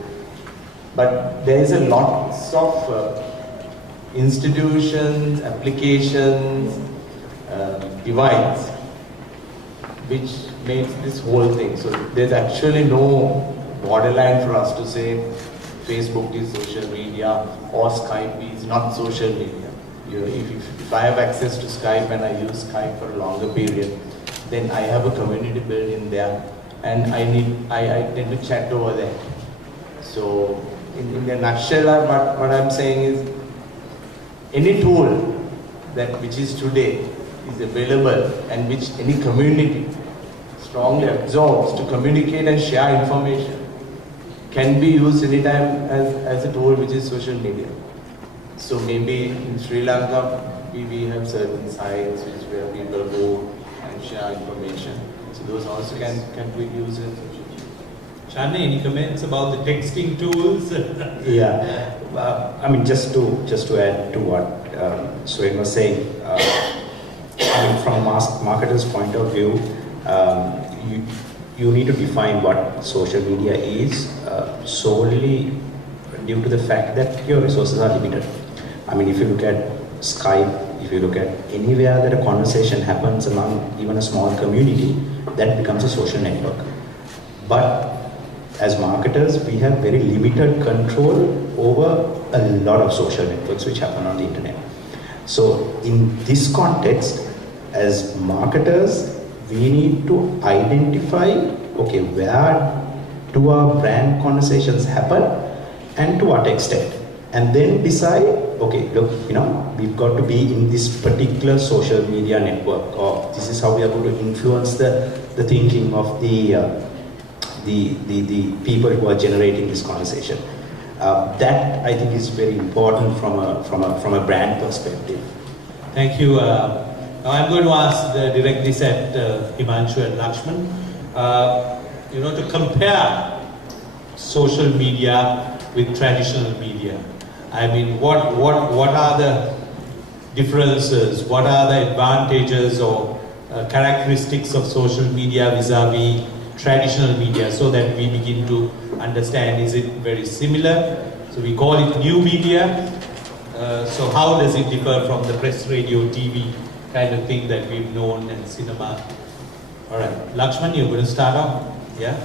But there is a lot of institutions, applications, devices, which makes this whole thing. So there's actually no borderline for us to say Facebook is social media or Skype is not social media. You know, if I have access to Skype and I use Skype for a longer period, then I have a community built in there, and I tend to chat over there. So in a nutshell, what I'm saying is, any tool which is today is available and which any community strongly absorbs to communicate and share information can be used anytime as a tool which is social media. So maybe in Sri Lanka, we have certain sites where people go and share information. So those also can be used in social media. Channa, any comments about the texting tools? Yeah, I mean, just to add to what Suren was saying, I mean, from a marketer's point of view, you need to define what social media is solely due to the fact that your resources are limited. I mean, if you look at Skype, if you look at anywhere that a conversation happens among even a small community, that becomes a social network. But as marketers, we have very limited control over a lot of social networks which happen on the internet. So in this context, as marketers, we need to identify, okay, where do our brand conversations happen and to what extent, and then decide, okay, look, we've got to be in this particular social media network, or this is how we are going to influence the thinking of the people who are generating this conversation. That I think is very important from a brand perspective. Thank you. Now I'm going to ask direct this at Himanshu and Lakshman. To compare social media with traditional media. I mean, what are the differences? What are the advantages or characteristics of social media vis-a-vis traditional media, so that we begin to understand, is it very similar? So we call it new media. So how does it differ from the press, radio, TV kind of thing that we've known, and cinema? All right, Lakshman, you're going to start off? Yeah?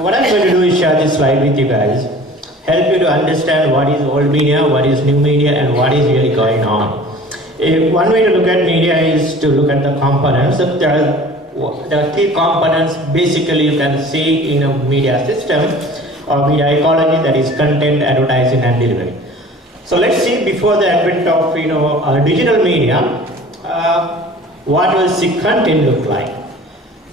What I'm going to do is share this slide with you guys, help you to understand what is old media, what is new media, and what is really going on. One way to look at media is to look at the components. There are key components basically you can see in a media system or media ecology, that is content, advertising, and delivery. So let's see, before the advent of digital media, what does the content look like?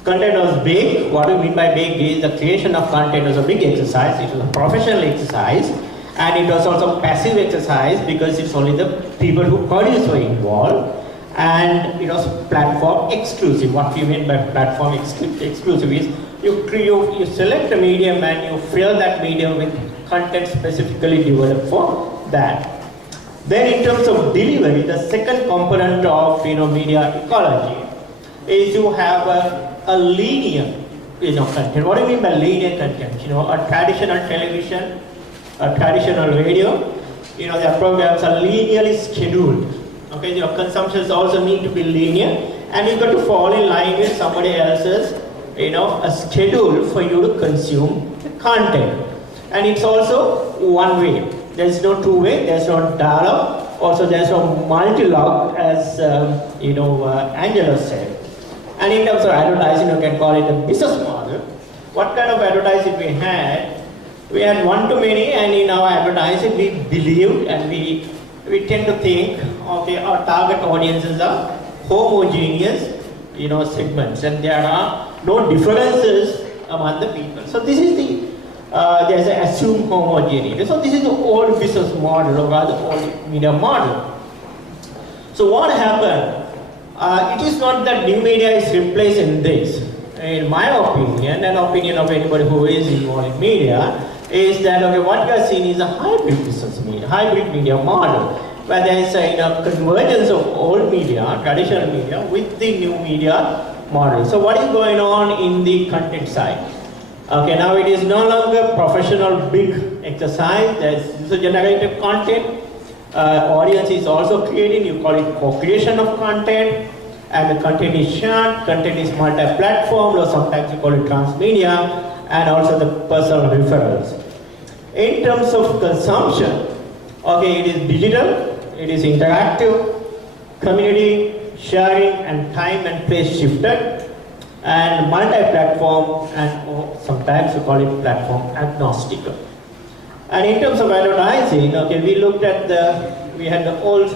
Content was big. What do we mean by big is the creation of content was a big exercise. It was a professional exercise, and it was also passive exercise because it's only the people who produce were involved, and it was platform exclusive. What we mean by platform exclusive is you select a medium and you fill that medium with content specifically developed for that. Then in terms of delivery, the second component of media ecology is you have a linear content. What do you mean by linear content? A traditional television, a traditional radio, their programs are linearly scheduled. Okay, consumptions also need to be linear, and you've got to fall in line with somebody else's a schedule for you to consume the content. And it's also one way. There's no two way, there's no dialogue, also there's no multi-log, as Angela said. And in terms of advertising, you can call it a business model. What kind of advertising we had? We had one-to-many, and in our advertising we believed and we tend to think, okay, our target audiences are homogeneous, segments, and there are no differences among the people. So this is there's an assumed homogeneity. So this is the old business model, or rather old media model. So what happened? It is not that new media is replacing this. In my opinion, and opinion of anybody who is involved in media, is that what we are seeing is a hybrid business media, hybrid media model, where there is a convergence of old media, traditional media, with the new media model. So what is going on in the content side? Okay, now it is no longer professional big exercise. There's user-generated content. Audience is also creating. You call it co-creation of content, and the content is shared. Content is multi-platform, or sometimes you call it transmedia, and also the personal referrals. In terms of consumption, okay, it is digital, it is interactive, community sharing, and time and place shifted, and multi-platform, and sometimes we call it platform agnostic. And in terms of advertising, okay, we looked at we had the old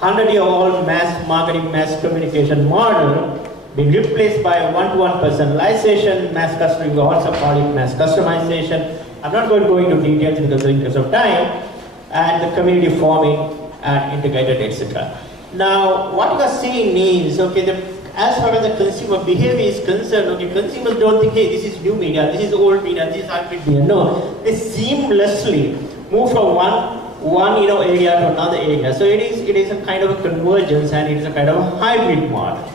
100-year-old mass marketing, mass communication model being replaced by one-to-one personalization, mass customization, we also call it mass customization. I'm not going to go into details because of the interest of time, and the community forming and integrated, etc. Now, what we are seeing is, okay, as far as the consumer behavior is concerned, okay, consumers don't think, hey, this is new media, this is old media, this is hybrid media. No, they seamlessly move from one area to another area. So it is a kind of a convergence, and it is a kind of a hybrid model.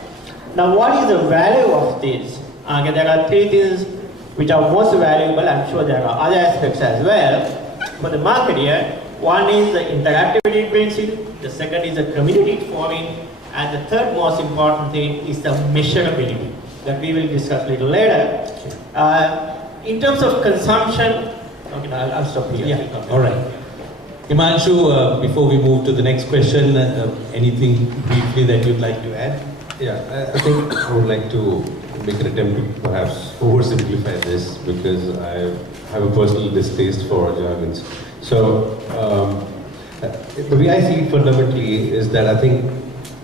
Now, what is the value of this? Okay, there are three things which are most valuable. I'm sure there are other aspects as well. For the marketer, one is the interactivity it brings in, the second is the community forming, and the third most important thing is the measurability that we will discuss a little later. In terms of consumption, okay, I'll stop here. Yeah. All right. Himanshu, before we move to the next question, anything briefly that you'd like to add? Yeah, I think I would like to make an attempt to perhaps oversimplify this, because I have a personal distaste for jargons. So, the way I see it fundamentally is that I think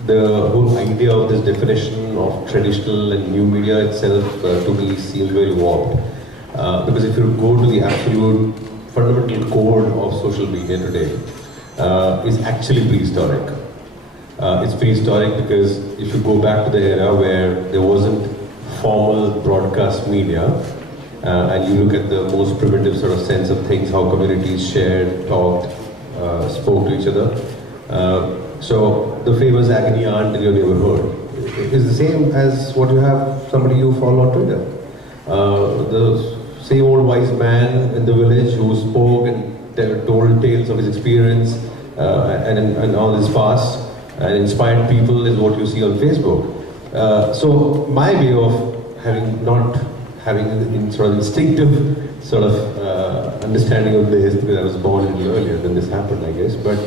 the whole idea of this definition of traditional and new media itself to me seems very warped. Because if you go to the absolute fundamental core of social media today, is actually prehistoric. It's prehistoric because if you go back to the era where there wasn't formal broadcast media, and you look at the most primitive sort of sense of things, how communities shared, talked, spoke to each other. So the famous agony aunt in your neighborhood is the same as what you have somebody you follow on Twitter. The same old wise man in the village who spoke and told tales of his experience and all his past and inspired people is what you see on Facebook. So my way of not having an sort of instinctive sort of understanding of this, because I was born a little earlier than this happened, I guess, but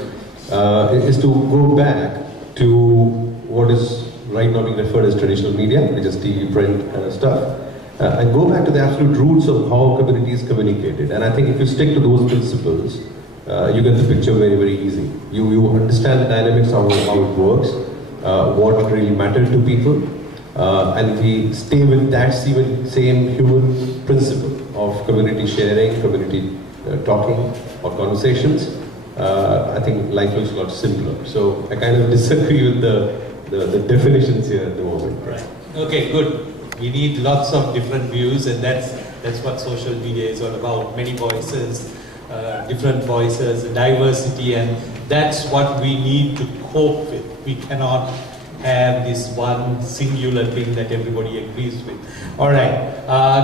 is to go back to what is right now being referred as traditional media, which is TV, print kind of stuff, and go back to the absolute roots of how communities communicated. And I think if you stick to those principles, you get the picture very, very easy. You understand the dynamics of how it works, what really mattered to people, and if we stay with that same human principle of community sharing, community talking, or conversations, I think life looks a lot simpler. So I kind of disagree with the definitions here at the moment. Right. Okay, good. We need lots of different views, and that's what social media is all about. Many voices, different voices, diversity, and that's what we need to cope with. We cannot have this one singular thing that everybody agrees with. All right.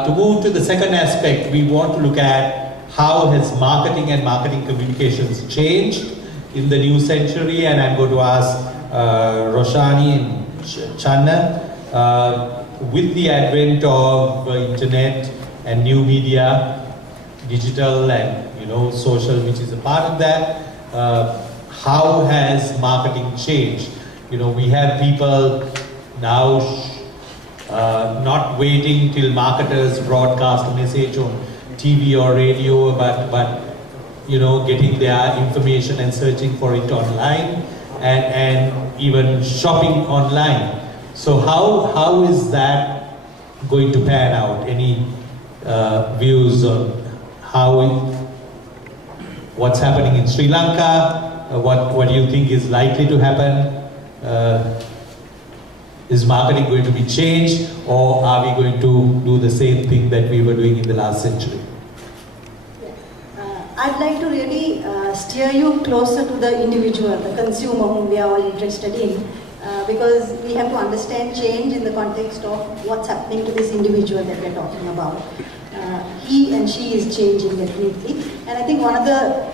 To move to the second aspect, we want to look at how has marketing and marketing communications changed in the new century, and I'm going to ask Roshani and Channa. with the advent of internet and new media, digital and social, which is a part of that, how has marketing changed? We have people now not waiting till marketers broadcast a message on TV or radio, but getting their information and searching for it online, and even shopping online. So how is that going to pan out? Any views on what's happening in Sri Lanka? What do you think is likely to happen? Is marketing going to be changed, or are we going to do the same thing that we were doing in the last century? I'd like to really steer you closer to the individual, the consumer whom we are all interested in, because we have to understand change in the context of what's happening to this individual that we're talking about. He and she is changing definitely, and I think one of the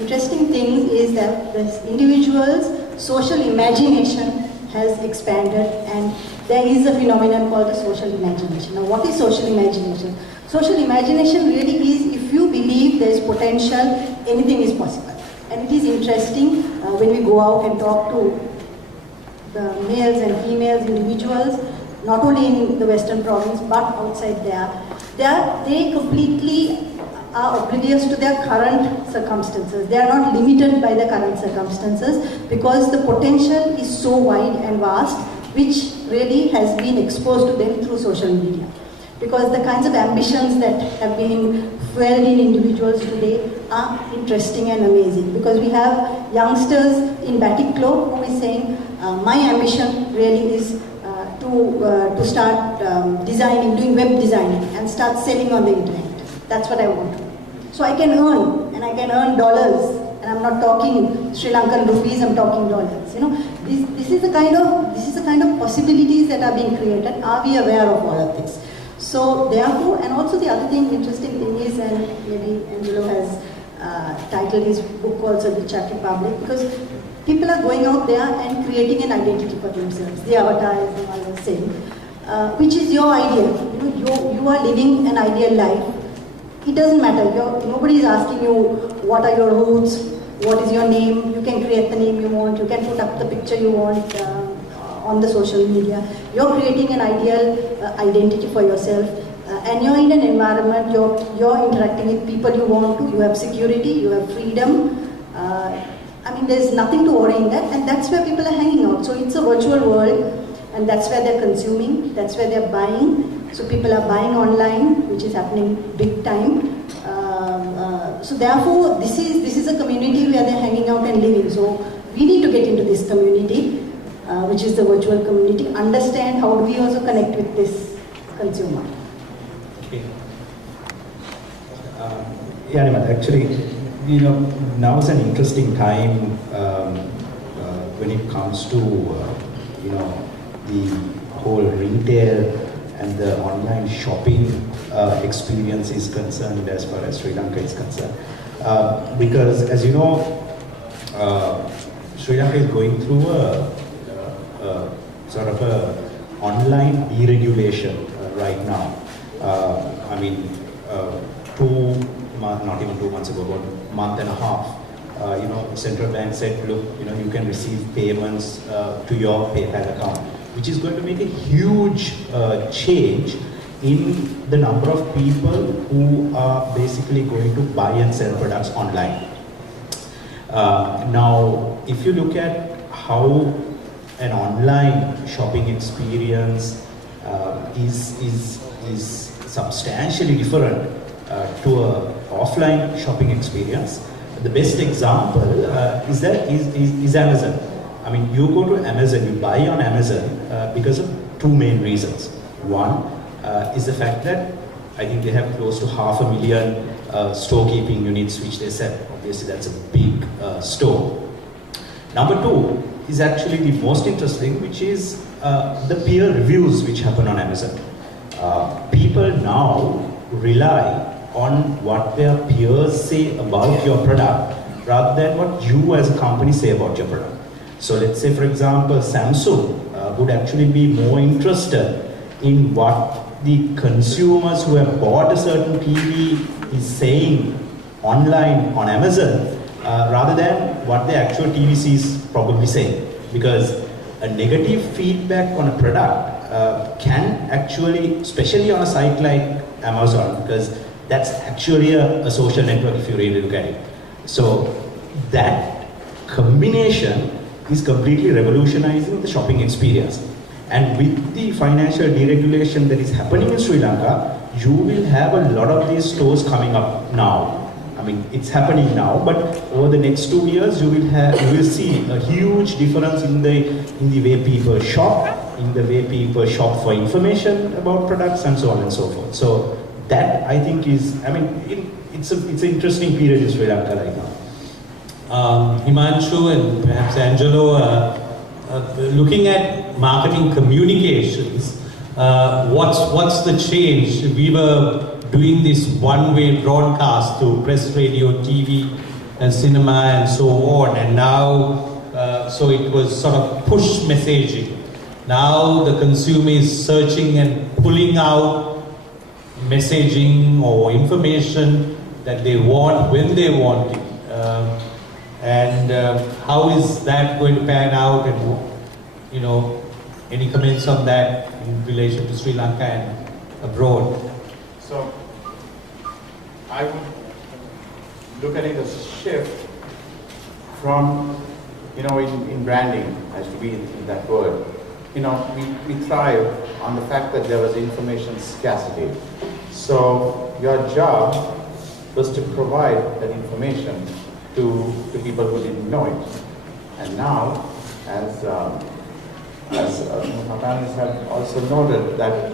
interesting things is that this individual's social imagination has expanded, and there is a phenomenon called the social imagination. Now, what is social imagination? Social imagination really is, if you believe there is potential, anything is possible. And it is interesting when we go out and talk to the males and females individuals, not only in the Western province but outside there, they completely are oblivious to their current circumstances. They are not limited by the current circumstances because the potential is so wide and vast, which really has been exposed to them through social media. Because the kinds of ambitions that have been fueled in individuals today are interesting and amazing. Because we have youngsters in Batiklo who is saying, my ambition really is to start designing, doing web designing and start selling on the internet. That's what I want to do. So I can earn, and I can earn dollars. And I'm not talking Sri Lankan rupees, I'm talking dollars. This is the kind of possibilities that are being created. Are we aware of all of this? So therefore, and also the other interesting thing is, and maybe Angelo has titled his book also The Czech Republic, because people are going out there and creating an identity for themselves. The avatar, as the one was saying, which is your ideal. You are living an ideal life. It doesn't matter. Nobody is asking you what are your roots, what is your name. You can create the name you want. You can put up the picture you want on the social media. You're creating an ideal identity for yourself, and you're in an environment. You're interacting with people you want to. You have security. You have freedom. There's nothing to worry in that, and that's where people are hanging out. So it's a virtual world, and that's where they're consuming. That's where they're buying. So people are buying online, which is happening big time. So therefore, this is a community where they're hanging out and living. So we need to get into this community, which is the virtual community. Understand how do we also connect with this consumer. Okay. Actually, now is an interesting time when it comes to the whole retail and the online shopping experience is concerned as far as Sri Lanka is concerned. Because as you know, Sri Lanka is going through a sort of a online deregulation right now. Not even 2 months ago, about a month and a half, central bank said, look, you can receive payments to your PayPal account, which is going to make a huge change in the number of people who are basically going to buy and sell products online. Now, if you look at how an online shopping experience is substantially different to an offline shopping experience, the best example is Amazon. You go to Amazon, you buy on Amazon because of two main reasons. One is the fact that I think they have close to 500,000 storekeeping units which they sell. Obviously, that's a big store. Number two is actually the most interesting, which is the peer reviews which happen on Amazon. People now rely on what their peers say about your product rather than what you as a company say about your product. So let's say, for example, Samsung would actually be more interested in what the consumers who have bought a certain TV is saying online on Amazon, rather than what the actual TVC is probably saying. Because a negative feedback on a product can actually, especially on a site like Amazon, because that's actually a social network if you really look at it. So that combination is completely revolutionizing the shopping experience. And with the financial deregulation that is happening in Sri Lanka, you will have a lot of these stores coming up now. I mean, it's happening now, but over the next 2 years, you will see a huge difference in the way people shop, in the way people shop for information about products, and so on and so forth. So that, I think, is, I mean, it's an interesting period in Sri Lanka right now. Himanshu and perhaps Angelo, looking at marketing communications, what's the change? We were doing this one-way broadcast through press, radio, TV, and cinema, and so on, and now, so it was sort of push messaging. Now the consumer is searching and pulling out messaging or information that they want when they want it. And how is that going to pan out, and you know, any comments on that in relation to Sri Lanka and abroad? So I would look at it as a shift from, you know, in branding, I used to be in that word. You know, we thrive on the fact that there was information scarcity. So your job was to provide that information to people who didn't know it. And now, as our panelists have also noted, that,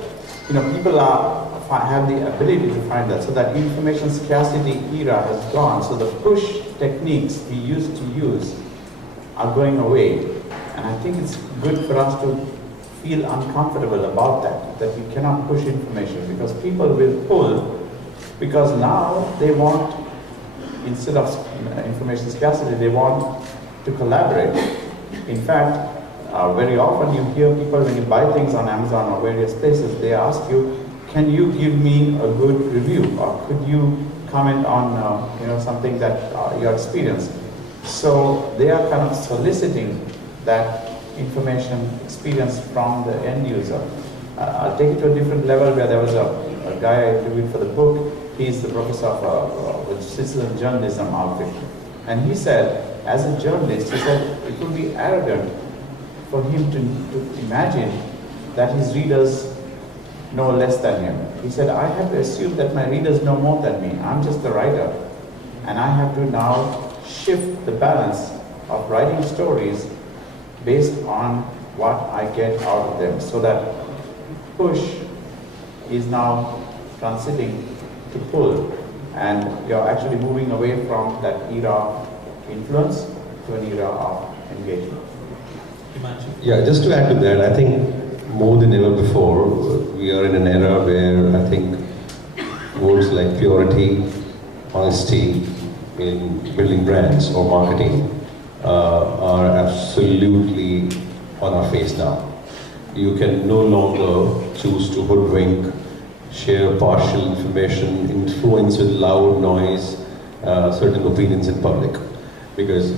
you know, people have the ability to find that. So that information scarcity era has gone. So the push techniques we used to use are going away. And I think it's good for us to feel uncomfortable about that we cannot push information, because people will pull, because now they want, instead of information scarcity, they want to collaborate. In fact, very often you hear people, when you buy things on Amazon or various places, they ask you, can you give me a good review, or could you comment on you know, something that your experience. So they are kind of soliciting that information experience from the end user. I'll take it to a different level, where there was a guy I interviewed for the book. He's the professor of citizen journalism outfit. And he said, as a journalist, he said it would be arrogant for him to imagine that his readers know less than him. He said, I have to assume that my readers know more than me. I'm just the writer. And I have to now shift the balance of writing stories based on what I get out of them. So that push is now transiting to pull. And you're actually moving away from that era of influence to an era of engagement. Yeah, just to add to that, I think more than ever before, we are in an era where I think words like purity, honesty in building brands or marketing are absolutely on our face now. You can no longer choose to hoodwink, share partial information, influence with loud noise certain opinions in public, because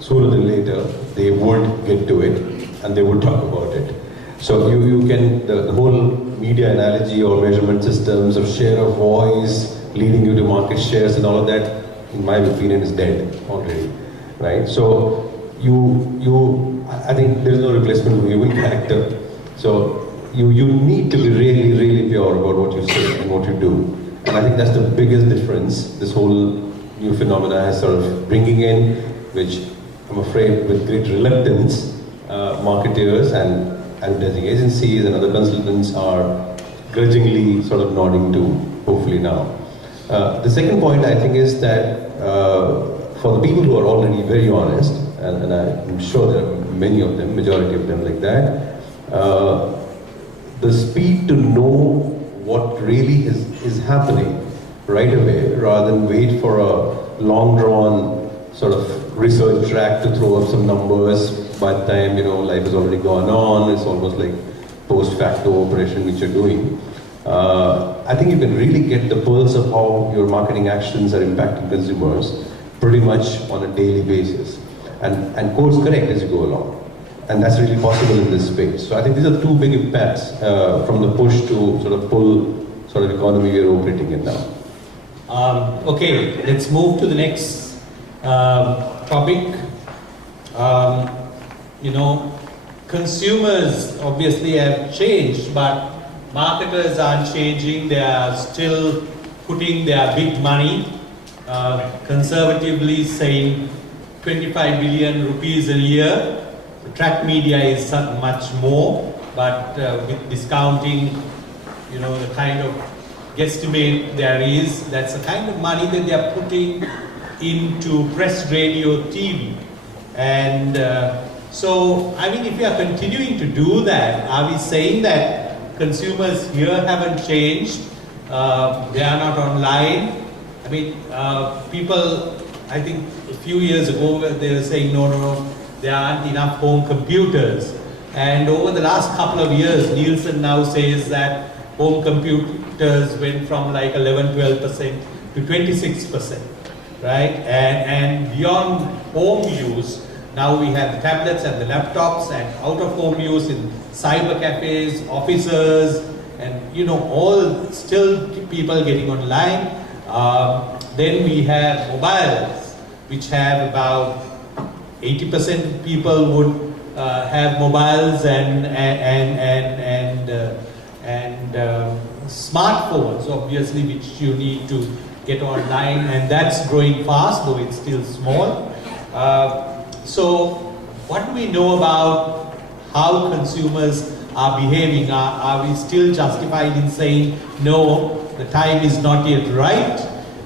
sooner than later they would get to it and they would talk about it. So you can, the whole media analogy or measurement systems of share of voice leading you to market shares and all of that, in my opinion, is dead already, right? So I think there is no replacement for human character. So you need to be really, really pure about what you say and what you do. And I think that's the biggest difference this whole new phenomena has sort of bringing in, which I'm afraid with great reluctance, marketers and advertising agencies and other consultants are grudgingly sort of nodding to, hopefully now. The second point I think is that for the people who are already very honest, and I'm sure there are many of them, majority of them like that, the speed to know what really is happening right away, rather than wait for a long drawn sort of research track to throw up some numbers. By the time, you know, life has already gone on, it's almost like post facto operation which you're doing, I think you can really get the pulse of how your marketing actions are impacting consumers pretty much on a daily basis, and course correct as you go along. And that's really possible in this space. So I think these are two big impacts from the push to sort of pull sort of economy we are operating in now. Okay, let's move to the next topic. Consumers obviously have changed, but marketers aren't changing. They are still putting their big money, conservatively saying 25 billion rupees a year. The track media is much more, but with discounting, the kind of guesstimate there is, that's the kind of money that they are putting into press, radio, TV. And so, if we are continuing to do that, are we saying that consumers here haven't changed? They are not online? People, I think a few years ago, they were saying, no, there aren't enough home computers. And over the last couple of years, Nielsen now says that home computers went from like 11-12% to 26%, right? And beyond home use, now we have the tablets and the laptops, and out of home use in cyber cafes, offices, and all still people getting online. Then we have mobiles, which have about 80% of people would have mobiles and smartphones, obviously, which you need to get online, and that's growing fast, though it's still small. So, what do we know about how consumers are behaving? Are we still justified in saying, no, the time is not yet right?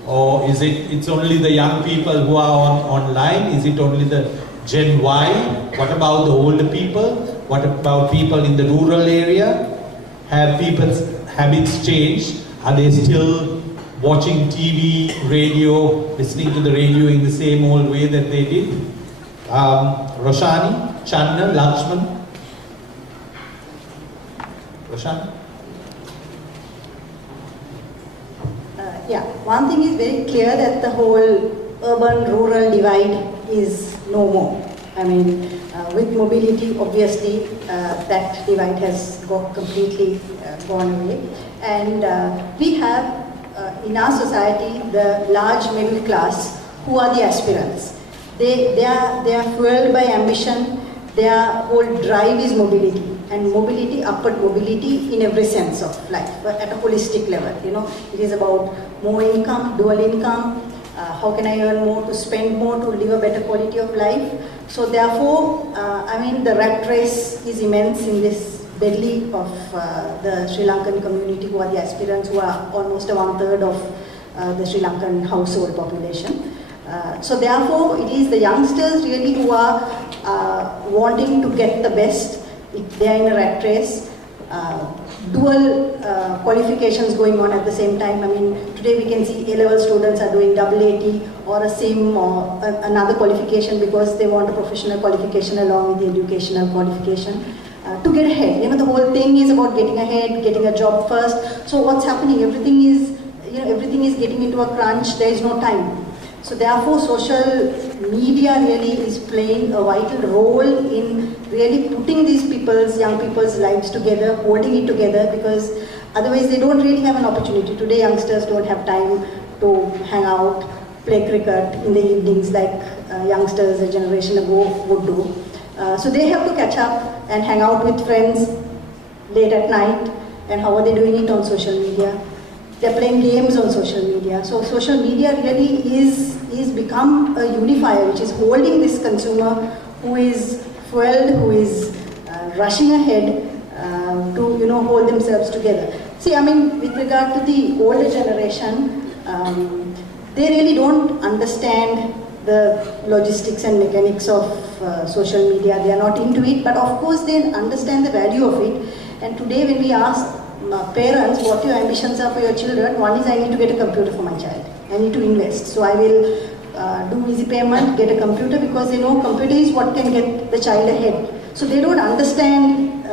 Or is it's only the young people who are online? Is it only the Gen Y? What about the older people? What about people in the rural area? Have people's habits changed? Are they still watching TV, radio, listening to the radio in the same old way that they did? Roshani, Channa, Lakshman? Roshani? One thing is very clear, that the whole urban-rural divide is no more. With mobility, obviously, that divide has completely gone away. And we have, in our society, the large middle class who are the aspirants. They are fueled by ambition. Their whole drive is mobility, and mobility, upward mobility in every sense of life, but at a holistic level. It is about more income, dual income. How can I earn more to spend more to live a better quality of life? So therefore, the rat race is immense in this belly of the Sri Lankan community, who are the aspirants, who are almost 1/3 of the Sri Lankan household population. So therefore, it is the youngsters really who are wanting to get the best. They are in a rat race. Dual qualifications going on at the same time. Today we can see A-level students are doing AAT or a SIM or another qualification, because they want a professional qualification along with the educational qualification to get ahead. The whole thing is about getting ahead, getting a job first. So what's happening? Everything is getting into a crunch. There is no time. So therefore, social media really is playing a vital role in really putting these young people's lives together, holding it together, because otherwise they don't really have an opportunity. Today, youngsters don't have time to hang out, play cricket in the evenings like youngsters a generation ago would do. So they have to catch up and hang out with friends late at night. And how are they doing it? On social media. They're playing games on social media. So social media really is become a unifier, which is holding this consumer who is fueled, who is rushing ahead to hold themselves together. See, with regard to the older generation, they really don't understand the logistics and mechanics of social media. They are not into it, but of course they understand the value of it. And today when we ask parents what your ambitions are for your children, one is, I need to get a computer for my child. I need to invest. So I will do easy payment, get a computer, because they know computer is what can get the child ahead. So they don't understand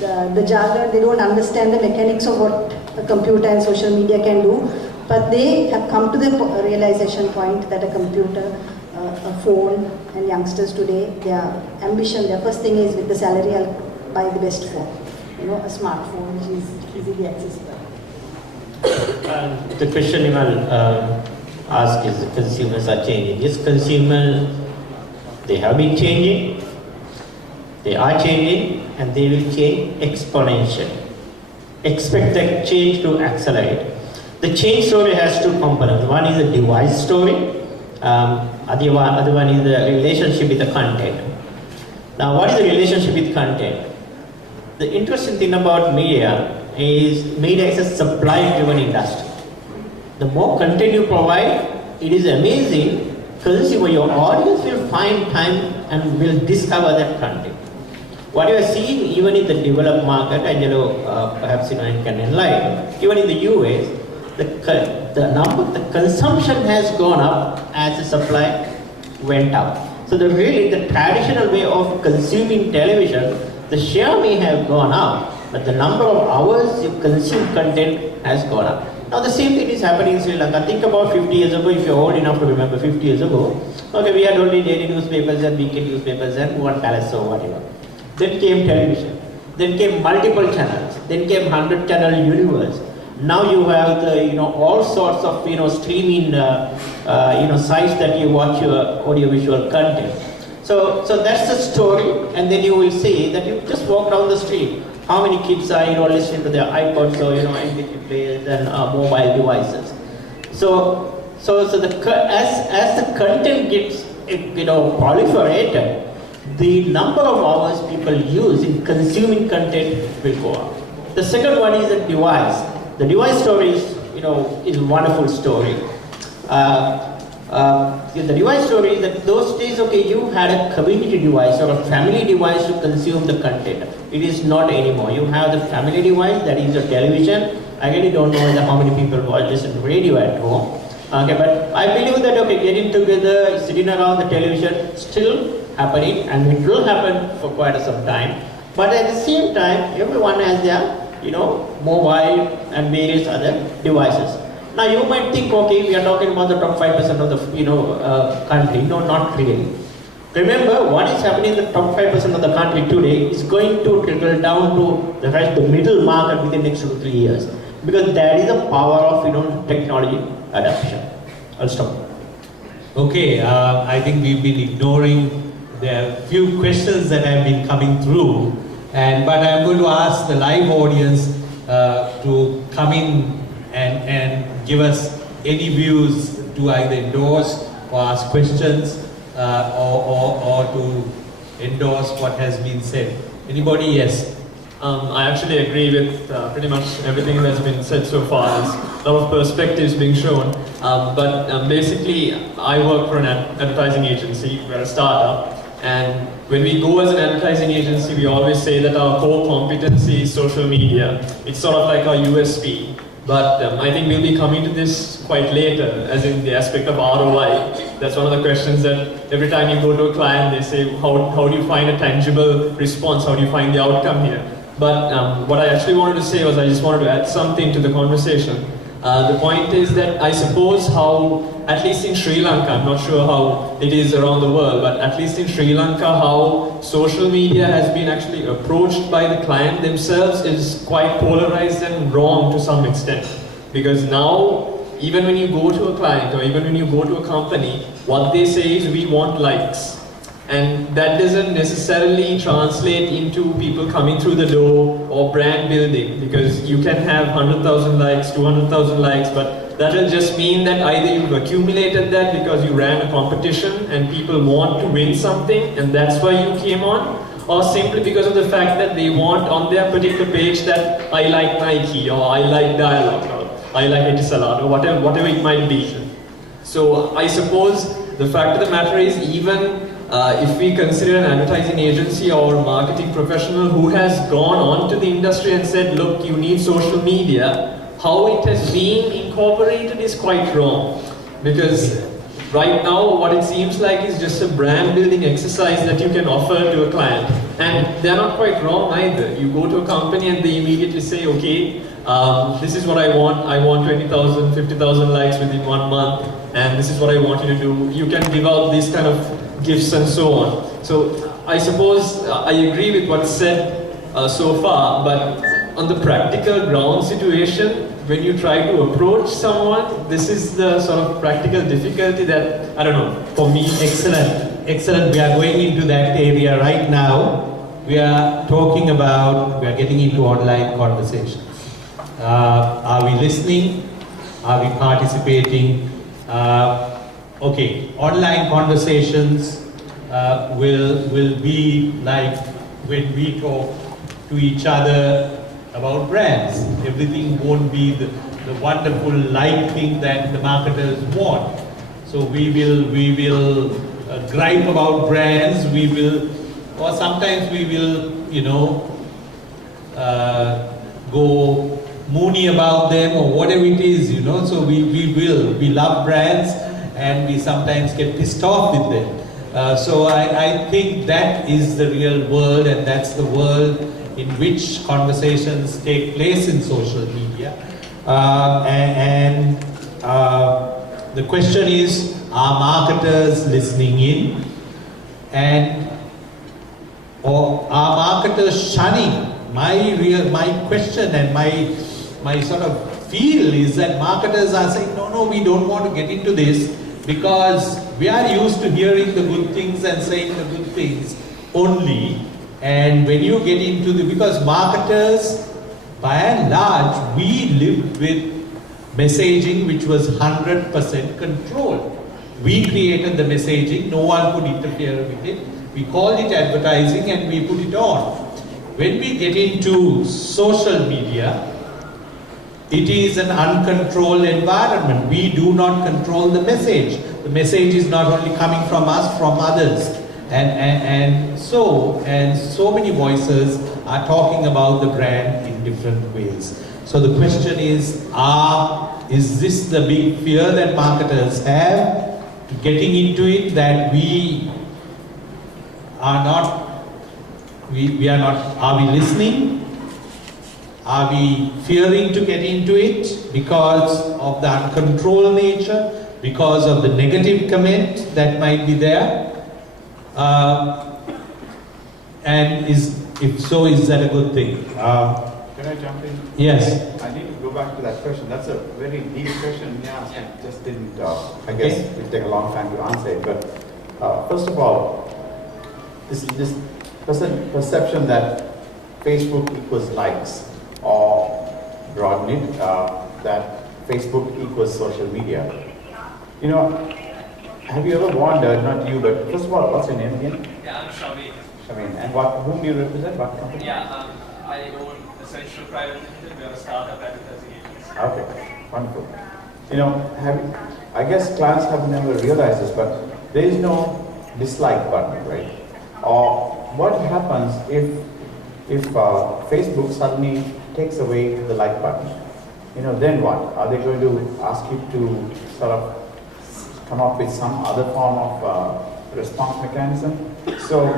the jargon, they don't understand the mechanics of what a computer and social media can do, but they have come to the realization point that a computer, a phone, and youngsters today, their ambition, their first thing is with the salary, I'll buy the best phone. You know, a smartphone which is easily accessible. The question you will ask is consumers are changing. Yes, consumers, they have been changing, they are changing, and they will change exponentially. Expect the change to accelerate. The change story has two components. One is the device story, other one is the relationship with the content. Now, what is the relationship with content? The interesting thing about media is a supply-driven industry. The more content you provide, it is amazing. Consumer, your audience will find time and will discover that content. What you are seeing even in the developed market, Angelo perhaps can enlighten, even in the US, the consumption has gone up as the supply went up. So the traditional way of consuming television, the share may have gone up, but the number of hours you consume content has gone up. Now the same thing is happening in Sri Lanka. Think about 50 years ago, if you're old enough to remember 50 years ago, okay, we had only daily newspapers and weekly newspapers and one palace or whatever. Then came television, then came multiple channels, then came 100-channel universe. Now you have the all sorts of streaming sites that you watch your audiovisual content. So that's the story, and then you will see that you just walk down the street. How many kids are listening to their iPods or MP3 players and mobile devices? So as the content gets proliferated, the number of hours people use in consuming content will go up. The second one is the device. The device story is a wonderful story. The device story is that those days, okay, you had a community device or a family device to consume the content. It is not anymore. You have the family device, that is your television. I really don't know how many people listen to radio at home. Okay, but I believe that getting together, sitting around the television, still happening, and it will happen for quite some time. But at the same time, everyone has their mobile and various other devices. Now you might think, okay, we are talking about the top 5% of the country. No, not really. Remember, what is happening in the top 5% of the country today is going to trickle down to the middle market within the next 2 to 3 years, because that is the power of technology adoption. I'll stop. Okay, I think we've been ignoring the few questions that have been coming through, but I'm going to ask the live audience to come in and give us any views to either endorse or ask questions or to endorse what has been said. Anybody? Yes. I actually agree with pretty much everything that's been said so far. There's a lot of perspectives being shown. But basically, I work for an advertising agency. We're a startup. And when we go as an advertising agency, we always say that our core competency is social media. It's sort of like our USP. But I think we'll be coming to this quite later, as in the aspect of ROI. That's one of the questions that every time you go to a client, they say, how do you find a tangible response? How do you find the outcome here? But what I actually wanted to say was I just wanted to add something to the conversation. The point is that I suppose how, at least in Sri Lanka, I'm not sure how it is around the world, but at least in Sri Lanka, how social media has been actually approached by the client themselves is quite polarized and wrong to some extent. Because now, even when you go to a client or even when you go to a company, what they say is we want likes. And that doesn't necessarily translate into people coming through the door or brand building, because you can have 100,000 likes, 200,000 likes, but that will just mean that either you've accumulated that because you ran a competition and people want to win something and that's why you came on, or simply because of the fact that they want on their particular page that I like Nike or I like Dialogue or I like Etisalat or whatever it might be. So I suppose the fact of the matter is, even if we consider an advertising agency or a marketing professional who has gone on to the industry and said, look, you need social media, how it has been incorporated is quite wrong. Because right now, what it seems like is just a brand building exercise that you can offer to a client. And they're not quite wrong either. You go to a company and they immediately say, okay, this is what I want 20,000, 50,000 likes within 1 month, and this is what I want you to do. You can give out these kind of gifts and so on. So I suppose I agree with what's said so far, but on the practical ground situation, when you try to approach someone, this is the sort of practical difficulty that, I don't know, for me. Excellent, excellent. We are going into that area right now. We are talking about, we are getting into online conversations. Are we listening? Are we participating? Okay, online conversations will be like when we talk to each other about brands. Everything won't be the wonderful light thing that the marketers want. So we will gripe about brands, or sometimes we will, go moony about them or whatever it is, so we love brands and we sometimes get pissed off with them. So I think that is the real world, and that's the world in which conversations take place in social media. The question is, are marketers listening in? Or are marketers shunning? My question and my sort of feel is that marketers are saying, no, we don't want to get into this because we are used to hearing the good things and saying the good things only. And when you get into because marketers, by and large, we lived with messaging which was 100% controlled. We created the messaging, no one could interfere with it. We called it advertising and we put it on. When we get into social media, it is an uncontrolled environment. We do not control the message. The message is not only coming from us, from others. And so many voices are talking about the brand in different ways. So the question is this the big fear that marketers have to getting into it, that we are not, are we listening? Are we fearing to get into it because of the uncontrolled nature, because of the negative comment that might be there? And if so, is that a good thing? Can I jump in? Yes. I need to go back to that question. That's a very deep question. Yeah, I just didn't, I guess it'll take a long time to answer it. But first of all, this perception that Facebook equals likes, or broaden it, that Facebook equals social media. Have you ever wondered, not you, but first of all, what's your name again? Yeah, I'm Shameen. Shameen. And whom do you represent? What company? Yeah, I own Essential Private Limited. We are a startup advertising agency. Okay, wonderful. I guess clients have never realized this, but there is no dislike button, right? Or what happens if Facebook suddenly takes away the like button? Then what? Are they going to ask you to sort of come up with some other form of response mechanism? So,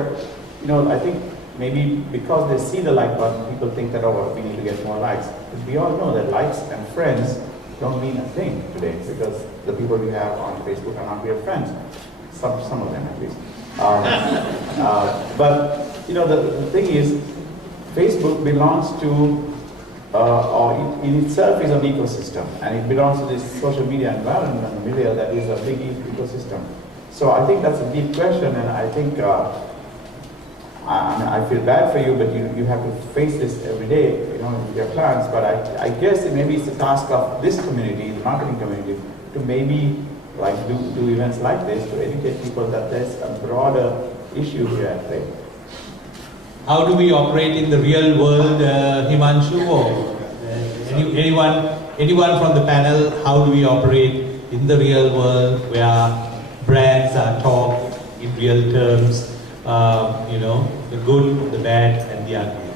I think maybe because they see the like button, people think that, we need to get more likes. But we all know that likes and friends don't mean a thing today, because the people we have on Facebook are not real friends. Some of them at least. But the thing is, Facebook belongs to, or in itself is an ecosystem, and it belongs to this social media environment and media that is a big ecosystem. So I think that's a deep question, and I think I feel bad for you, but you have to face this every day, with your clients. But I guess maybe it's the task of this community, the marketing community, to maybe do events like this to educate people that there's a broader issue here at play. How do we operate in the real world, Himanshu? Or anyone from the panel? How do we operate in the real world where brands are talked in real terms? The good, the bad, and the ugly.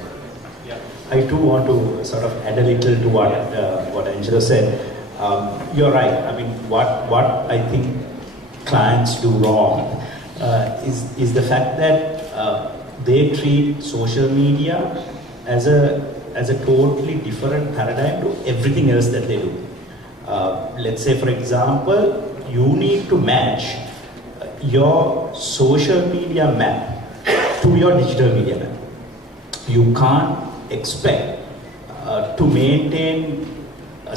Yeah. I too want to sort of add a little to what Angelo said. You're right. I mean, what I think clients do wrong is the fact that they treat social media as a totally different paradigm to everything else that they do. Let's say, for example, you need to match your social media map to your digital media map. You can't expect to maintain a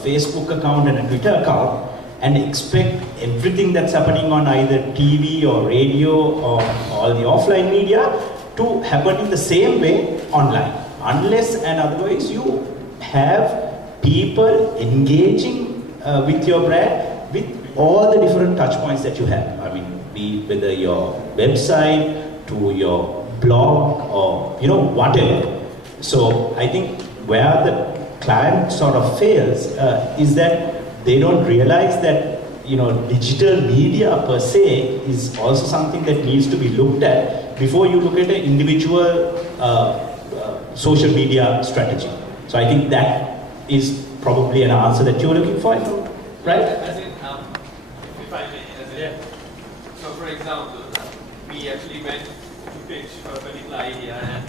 Facebook account and a Twitter account and expect everything that's happening on either TV or radio or all the offline media to happen in the same way online. Unless and otherwise you have people engaging with your brand with all the different touch points that you have. I mean, be whether your website to your blog or whatever. So I think where the client sort of fails is that they don't realize that digital media per se is also something that needs to be looked at before you look at an individual social media strategy. So I think that is probably an answer that you're looking for, right? As in, if I may, so for example, we actually went to pitch for a particular idea and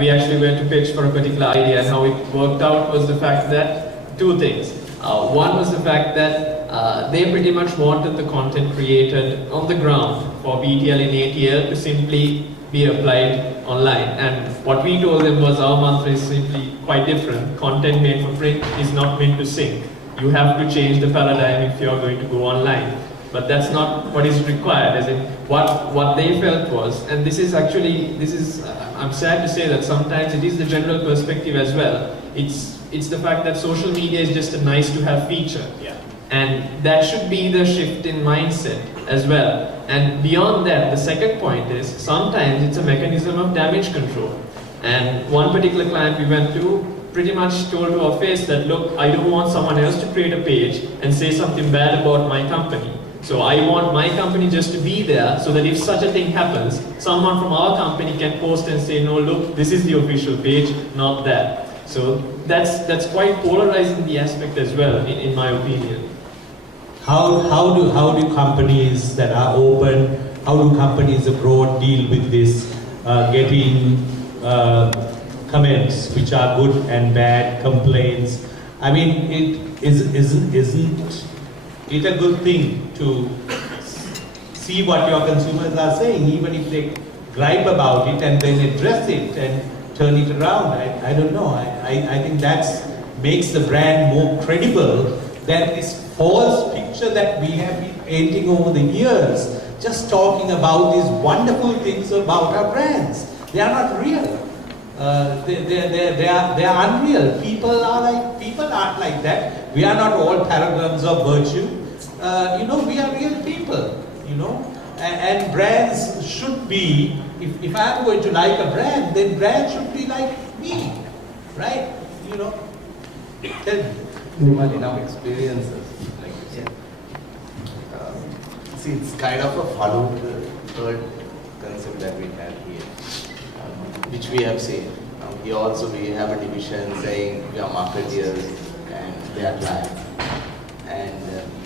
we actually went to pitch for a particular idea, and how it worked out was the fact that two things. One was the fact that they pretty much wanted the content created on the ground for BTL and ATL to simply be applied online. And what we told them was our mantra is simply quite different. Content made for print is not meant to sync. You have to change the paradigm if you are going to go online. But that's not what is required, as in what they felt was, and this is I'm sad to say that sometimes it is the general perspective as well. It's the fact that social media is just a nice to have feature. Yeah. And that should be the shift in mindset as well. And beyond that, the second point is sometimes it's a mechanism of damage control. And one particular client we went to pretty much told to our face that, look, I don't want someone else to create a page and say something bad about my company. So I want my company just to be there so that if such a thing happens, someone from our company can post and say, no, look, this is the official page, not that. So that's quite polarizing the aspect as well, in my opinion. How do companies that are open, how do companies abroad deal with this, getting comments which are good and bad, complaints? I mean, isn't it a good thing to see what your consumers are saying, even if they gripe about it and then address it and turn it around? I don't know. I think that makes the brand more credible than this false picture that we have been painting over the years, just talking about these wonderful things about our brands. They are not real. They are unreal. People aren't like that. We are not all paragons of virtue. We are real people. And brands should be. If I am going to like a brand, then brand should be like me, right? Tell me. Enough experiences like this. See, it's kind of a follow the third concept that we have here, which we have seen. Here also we have a division saying we are marketeers and they are clients. And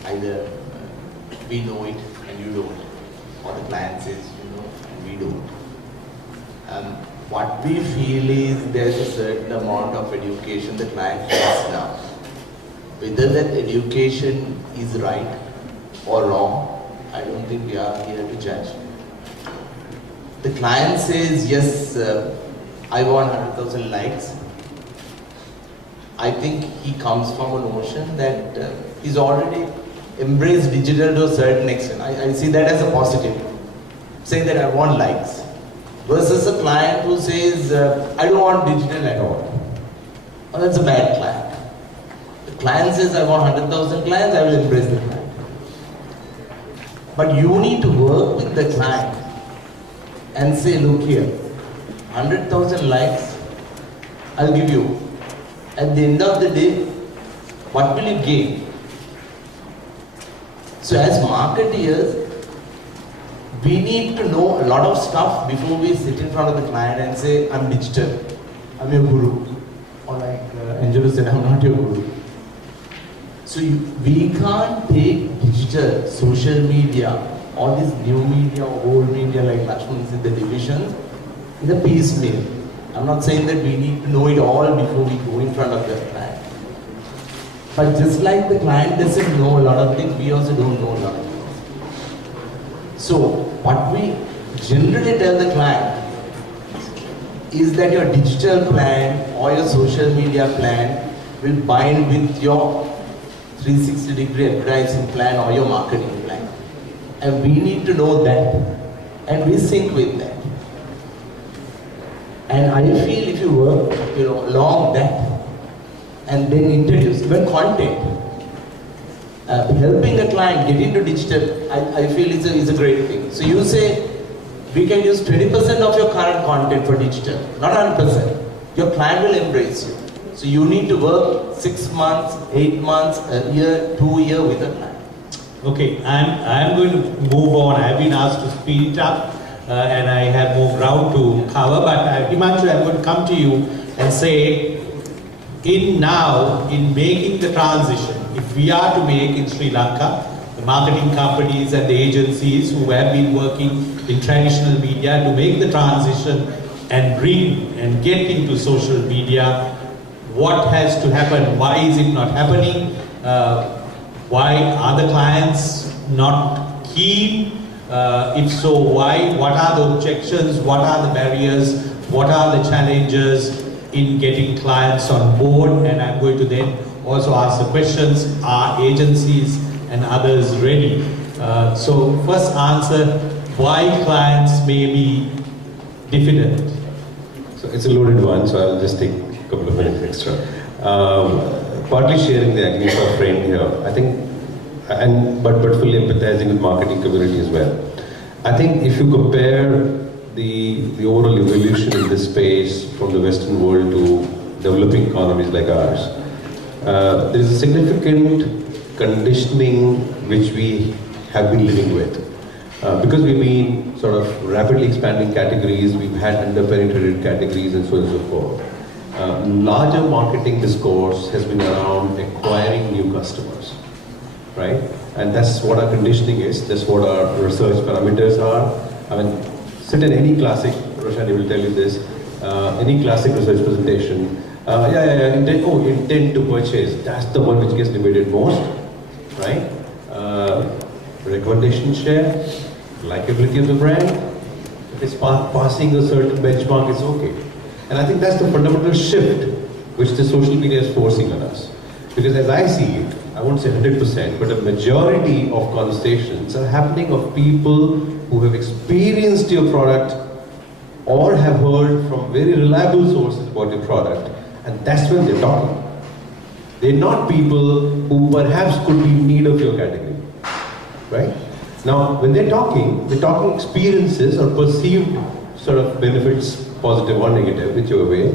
either we know it and you don't, or the client says you know and we don't. What we feel is there's a certain amount of education the client has now. Whether that education is right or wrong, I don't think we are here to judge. The client says, yes, I want 100,000 likes. I think he comes from a notion that he's already embraced digital to a certain extent. I see that as a positive. Say that I want likes. Versus a client who says, I don't want digital at all. Well, that's a bad client. The client says, I want 100,000 clients, I will embrace the client. But you need to work with the client and say, look here, 100,000 likes, I'll give you. At the end of the day, what will you gain? So as marketeers, we need to know a lot of stuff before we sit in front of the client and say, I'm digital, I'm your guru. Or like Angelo said, I'm not your guru. So we can't take digital, social media all this new media or old media, like Lakshman said, the divisions, is a piecemeal. I'm not saying that we need to know it all before we go in front of the client. But just like the client doesn't know a lot of things, we also don't know a lot of things. So what we generally tell the client is that your digital plan or your social media plan will bind with your 360-degree advertising plan or your marketing plan. And we need to know that, and we sync with that. And I feel if you work, along that, and then introduce even content, helping a client get into digital, I feel is a great thing. So you say, we can use 20% of your current content for digital, not 100%. Your client will embrace you. So you need to work 6 months, 8 months, a year, 2 years with a client. Okay, I'm going to move on. I've been asked to speed it up and I have more ground to cover, but Himanshu, I'm going to come to you and say, in making the transition, if we are to make in Sri Lanka, the marketing companies and the agencies who have been working in traditional media to make the transition and bring and get into social media, what has to happen? Why is it not happening? Why are the clients not keen? If so, why? What are the objections? What are the barriers? What are the challenges in getting clients on board? And I'm going to then also ask the questions, are agencies and others ready? So first answer, why clients may be diffident? So it's a loaded one, so I'll just take a couple of minutes extra. Partly sharing the Agnieszka friend here, I think, but fully empathizing with marketing community as well. I think if you compare the overall evolution in this space from the Western world to developing economies like ours, there is a significant conditioning which we have been living with. Because we've been sort of rapidly expanding categories, we've had under-penetrated categories and so on and so forth. Larger marketing discourse has been around acquiring new customers, right? And that's what our conditioning is, that's what our research parameters are. I mean, sit in any classic, Roshani will tell you this, any classic research presentation, intent to purchase, that's the one which gets debated most, right? Recommendation share, likability of the brand, if it's passing a certain benchmark, it's okay. And I think that's the fundamental shift which the social media is forcing on us. Because as I see it, I won't say 100%, but a majority of conversations are happening of people who have experienced your product or have heard from very reliable sources about your product, and that's when they're talking. They're not people who perhaps could be in need of your category, right? Now, when they're talking experiences or perceived sort of benefits, positive or negative, whichever way.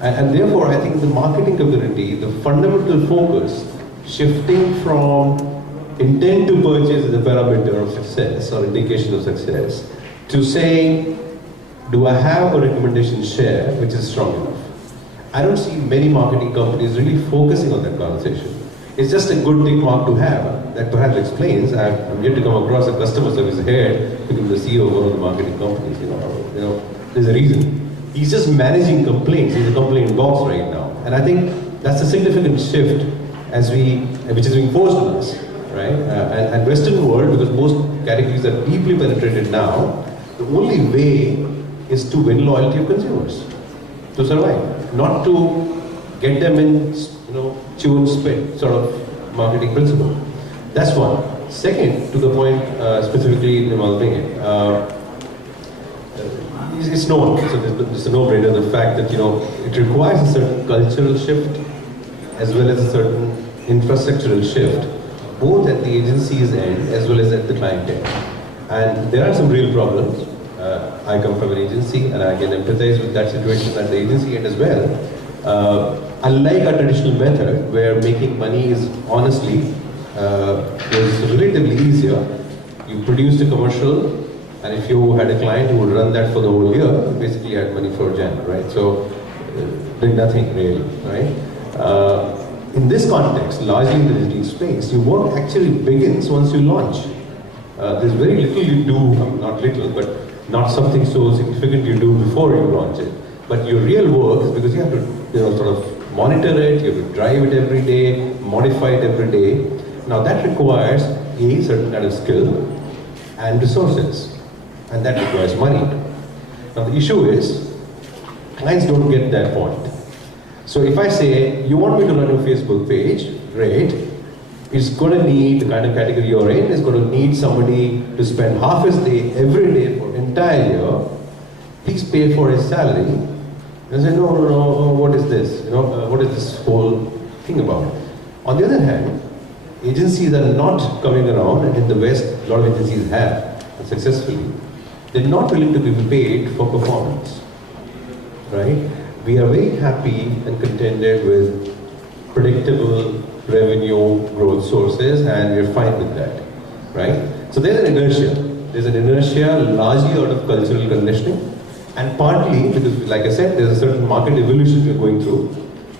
And therefore, I think in the marketing community, the fundamental focus shifting from intent to purchase as a parameter of success or indication of success to saying, do I have a recommendation share which is strong enough? I don't see many marketing companies really focusing on that conversation. It's just a good tick mark to have. That perhaps explains, I'm yet to come across a customer service head become the CEO of one of the marketing companies. There's a reason. He's just managing complaints. He's a complaint box right now. And I think that's a significant shift which is being forced on us, right? And Western world, because most categories are deeply penetrated now, the only way is to win loyalty of consumers, to survive, not to get them in, chew and spit sort of marketing principle. That's one. Second, to the point specifically in Nimal, it's known, so it's a no-brainer, the fact that it requires a certain cultural shift as well as a certain infrastructural shift, both at the agency's end as well as at the client end. And there are some real problems. I come from an agency and I can empathize with that situation at the agency end as well. Unlike our traditional method, where making money is honestly is relatively easier, you produced a commercial, and if you had a client who would run that for the whole year, you basically had money for Jan, right? So, did nothing really, right? In this context, largely in the digital space, your work actually begins once you launch. there's very little you do, not little, but not something so significant you do before you launch it. But your real work is because you have to sort of monitor it, you have to drive it every day, modify it every day. Now that requires a certain kind of skill and resources, and that requires money. Now the issue is, clients don't get that point. So if I say, you want me to run a Facebook page, great. It's going to need, the kind of category you're in, is going to need somebody to spend half his day, every day for entire year. Please pay for his salary. And say, no, what is this? What is this whole thing about? On the other hand, agencies are not coming around, and in the West, a lot of agencies have, successfully. They're not willing to be paid for performance, right? We are very happy and contented with predictable revenue growth sources, and we're fine with that, right? So there's an inertia. There's an inertia largely out of cultural conditioning, and partly because, like I said, there's a certain market evolution we're going through,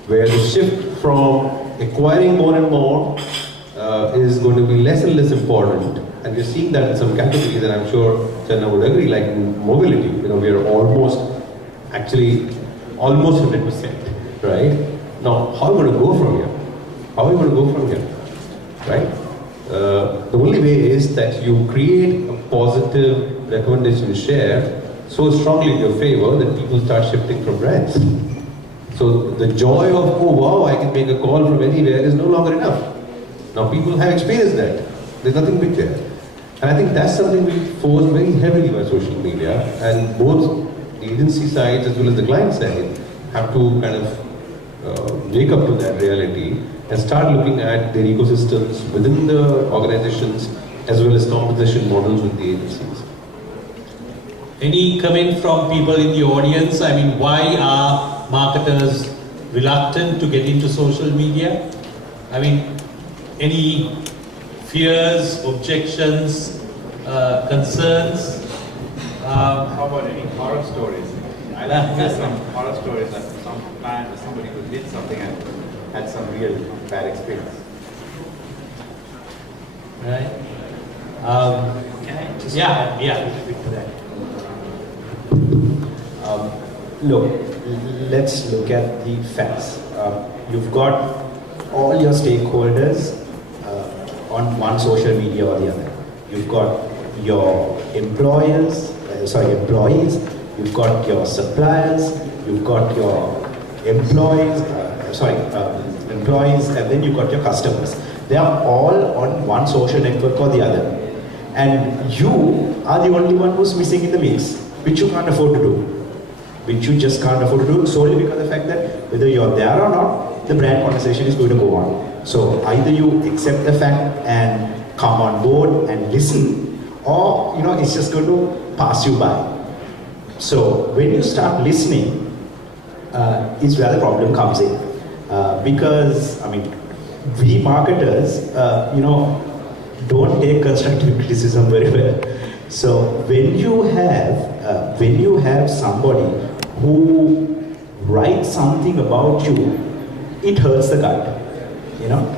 where the shift from acquiring more and more is going to be less and less important, and we're seeing that in some categories, and I'm sure Channa would agree, like in mobility, we are almost 100%, right? Now, how are we going to go from here? How are we going to go from here, right? The only way is that you create a positive recommendation share so strongly in your favor that people start shifting from brands. So the joy of, oh wow, I can make a call from anywhere is no longer enough. Now people have experienced that. There's nothing big there. And I think that's something we force very heavily by social media, and both the agency sides as well as the client side have to kind of wake up to that reality and start looking at their ecosystems within the organizations as well as compensation models with the agencies. Any comment from people in the audience? I mean, why are marketers reluctant to get into social media? I mean, any fears, objections, concerns? How about any horror stories? I like to hear some horror stories that some client or somebody who did something and had some real bad experience. Right. Can I just Yeah. to that? Look, let's look at the facts. You've got all your stakeholders on one social media or the other. You've got your employees, you've got your suppliers, you've got your employees, and then you've got your customers. They are all on one social network or the other. And you are the only one who's missing in the mix, which you can't afford to do. Which you just can't afford to do solely because of the fact that whether you're there or not, the brand conversation is going to go on. So either you accept the fact and come on board and listen, or it's just going to pass you by. So when you start listening, is where the problem comes in. Because we marketers, don't take constructive criticism very well. So when you have somebody who writes something about you, it hurts the gut.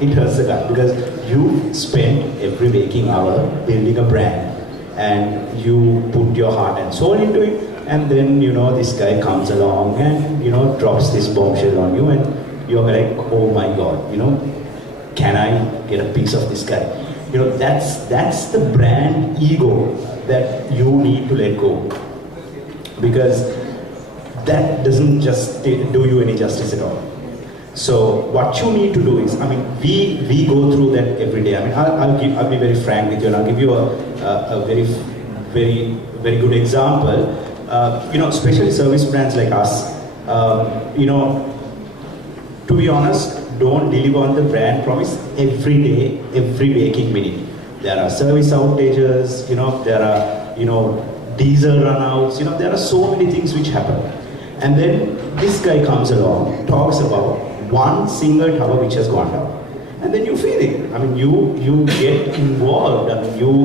It hurts the gut because you spend every waking hour building a brand, and you put your heart and soul into it, and then this guy comes along and drops this bombshell on you, and you're like, oh my god, can I get a piece of this guy? That's the brand ego that you need to let go, because that doesn't just do you any justice at all. So what you need to do is, we go through that every day. I'll be very frank with you, and I'll give you a very good example. Especially service brands like us, to be honest, don't deliver on the brand promise every day, every waking minute. There are service outages, there are diesel runouts, there are so many things which happen. And then this guy comes along, talks about one single tower which has gone down. And then you feel it. You get involved. You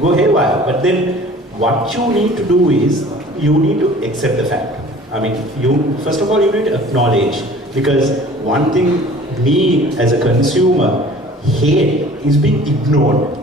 go haywire. But then what you need to do is, you need to accept the fact. First of all, you need to acknowledge, because one thing, me as a consumer, hate is being ignored.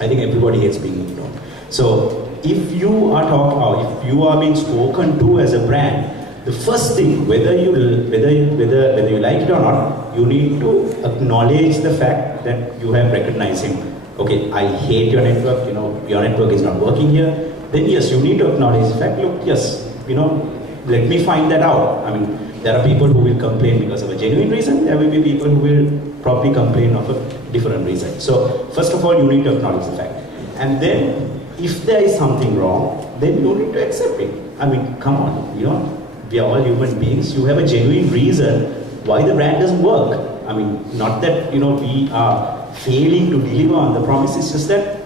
I think everybody hates being ignored. So if you are talking, or if you are being spoken to as a brand, the first thing, whether you like it or not, you need to acknowledge the fact that you have recognized him. Okay, I hate your network, your network is not working here. Then yes, you need to acknowledge the fact, look, yes, let me find that out. I mean, there are people who will complain because of a genuine reason, there will be people who will probably complain of a different reason. So first of all, you need to acknowledge the fact. And then, if there is something wrong, then you need to accept it. I mean, come on, we are all human beings. You have a genuine reason why the brand doesn't work. I mean, not that, we are failing to deliver on the promise, it's just that,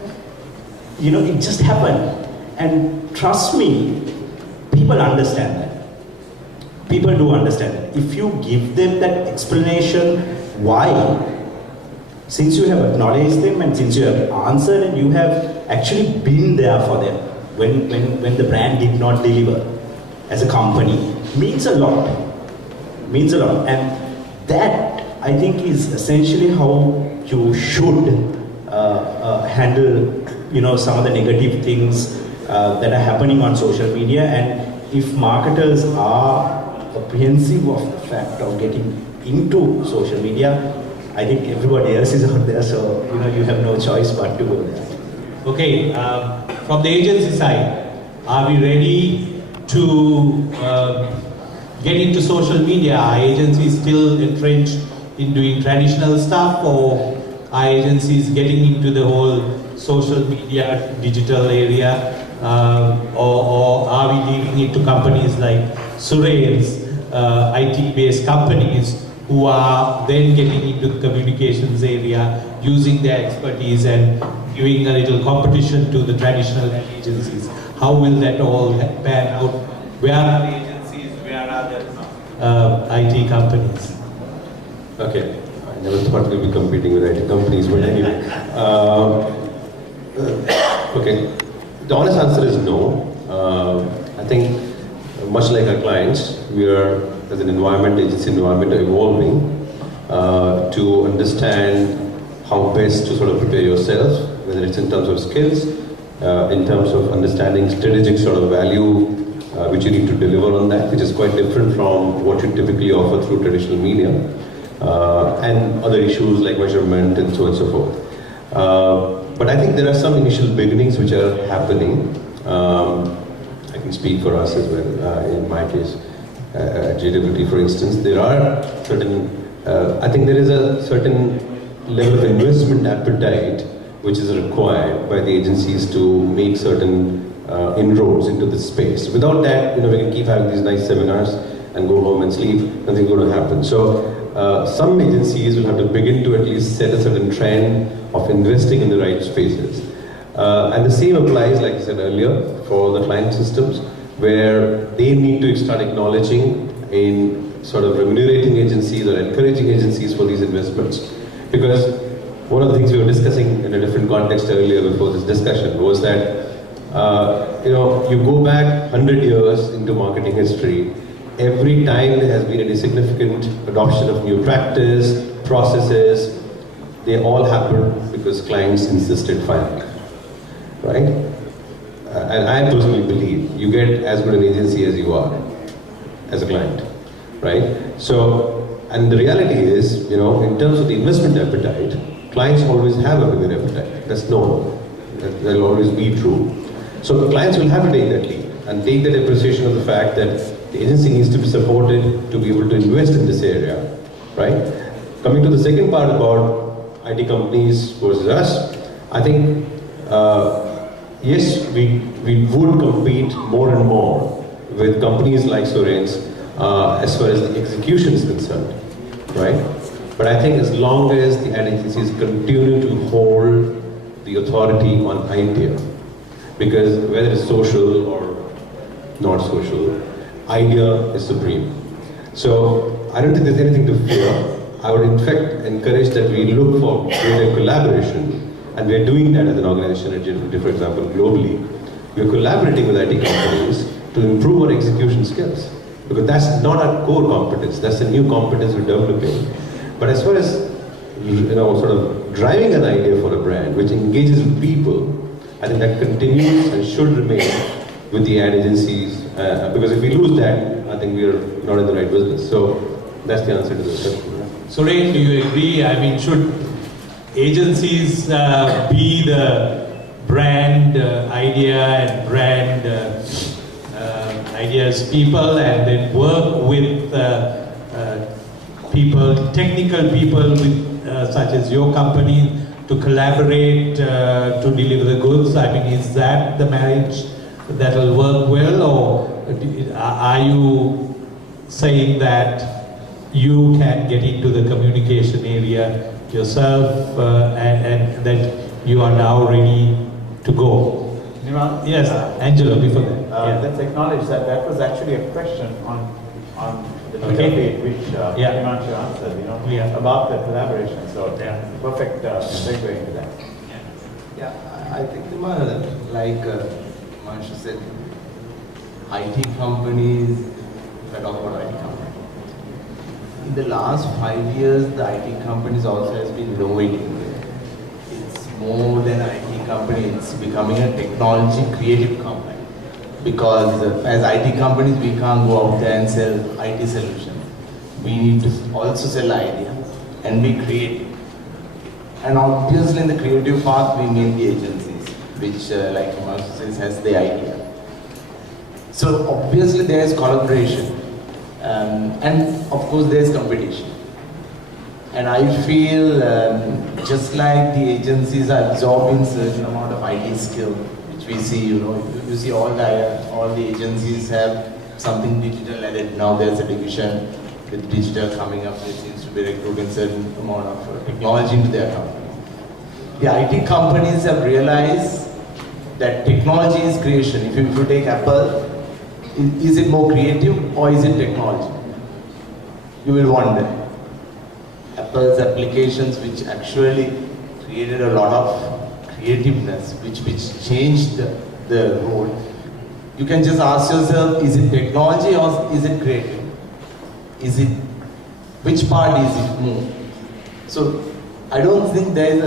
it just happened. And trust me, people understand that. People do understand that. If you give them that explanation, why, since you have acknowledged them and since you have answered and you have actually been there for them when the brand did not deliver as a company, means a lot. Means a lot. And that, I think, is essentially how you should handle, some of the negative things that are happening on social media. And if marketers are apprehensive of the fact of getting into social media, I think everybody else is out there, so you have no choice but to go there. Okay, from the agency side, are we ready to get into social media? Are agencies still entrenched in doing traditional stuff, or are agencies getting into the whole social media, digital area, or are we leaving it to companies like Suren's, IT-based companies, who are then getting into the communications area, using their expertise and giving a little competition to the traditional agencies? How will that all pan out? Where are the agencies? Where are the IT companies? Okay, I never thought we'd be competing with IT companies, but anyway. Okay, the honest answer is no. I think, much like our clients, we are, as an agency environment, evolving to understand how best to sort of prepare yourself, whether it's in terms of skills, in terms of understanding strategic sort of value, which you need to deliver on that, which is quite different from what you typically offer through traditional media, and other issues like measurement and so on and so forth. But I think there are some initial beginnings which are happening. I can speak for us as well. In my case, at JWT, for instance, there are certain, I think there is a certain level of investment appetite which is required by the agencies to make certain inroads into this space. Without that, we can keep having these nice seminars and go home and sleep, nothing's going to happen. So some agencies will have to begin to at least set a certain trend of investing in the right spaces. And the same applies, like I said earlier, for the client systems, where they need to start acknowledging in sort of remunerating agencies or encouraging agencies for these investments. Because one of the things we were discussing in a different context earlier before this discussion was that, you go back 100 years into marketing history, every time there has been any significant adoption of new practice, processes, they all happen because clients insisted finally, right? And I personally believe you get as good an agency as you are as a client, right? So, and the reality is, in terms of the investment appetite, clients always have a bigger appetite. That's known. That will always be true. So clients will have to take that lead and take that appreciation of the fact that the agency needs to be supported to be able to invest in this area, right? Coming to the second part about IT companies versus us, I think, yes, we would compete more and more with companies like Suren's as far as the execution is concerned, right? But I think as long as the ad agencies continue to hold the authority on idea, because whether it's social or not social, idea is supreme. So I don't think there's anything to fear. I would in fact encourage that we look for greater collaboration, and we're doing that as an organization at JWT, for example, globally. We're collaborating with IT companies to improve our execution skills, because that's not our core competence, that's a new competence we're developing. But as far as sort of driving an idea for a brand, which engages with people, I think that continues and should remain with the ad agencies. Because if we lose that, I think we are not in the right business. So that's the answer to the question. So, Ray, do you agree? I mean, should agencies be the brand idea and brand ideas people, and then work with people, technical people with, such as your company, to collaborate to deliver the goods? I mean, is that the marriage that will work well, or are you saying that you can get into the communication area yourself and that you are now ready to go? Yes, Angelo, before that. Let's acknowledge that that was actually a question on the Twitter feed, which Himanshu answered, about the collaboration. So, perfect segue into that. Yeah, I think like Himanshu said, IT companies, if I talk about IT companies, in the last 5 years, the IT companies also has been innovating. It's more than an IT company, it's becoming a technology creative company. Because as IT companies, we can't go out there and sell IT solutions. We need to also sell idea and be creative. And obviously in the creative path, we need the agencies, which like Himanshu says, has the idea. So obviously there is collaboration. And of course there is competition. And I feel just like the agencies are absorbing certain amount of IT skill, which we see, you see all the agencies have something digital added. Now there's a division with digital coming up, which seems to be recruiting certain amount of technology into their company. The IT companies have realized that technology is creation. If you take Apple, is it more creative or is it technology? You will wonder. Apple's applications, which actually created a lot of creativeness, which changed the role. You can just ask yourself, is it technology or is it creative? Which part is it more? So I don't think there is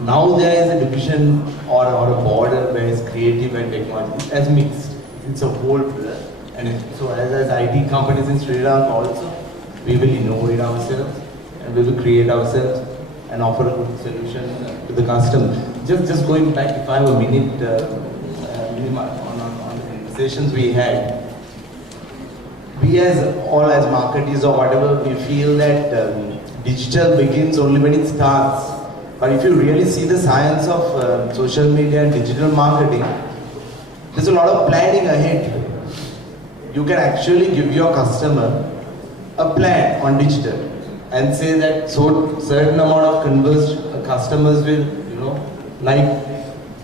now there is a division or a border where it's creative and technology. It's mixed. It's a whole blur. And so as IT companies in Sri Lanka also, we will innovate ourselves and we will create ourselves and offer a good solution to the customer. Just going back, if I have a minute, on the conversations we had, we as marketers or whatever, we feel that digital begins only when it starts. But if you really see the science of social media and digital marketing, there's a lot of planning ahead. You can actually give your customer a plan on digital and say that certain amount of customers will,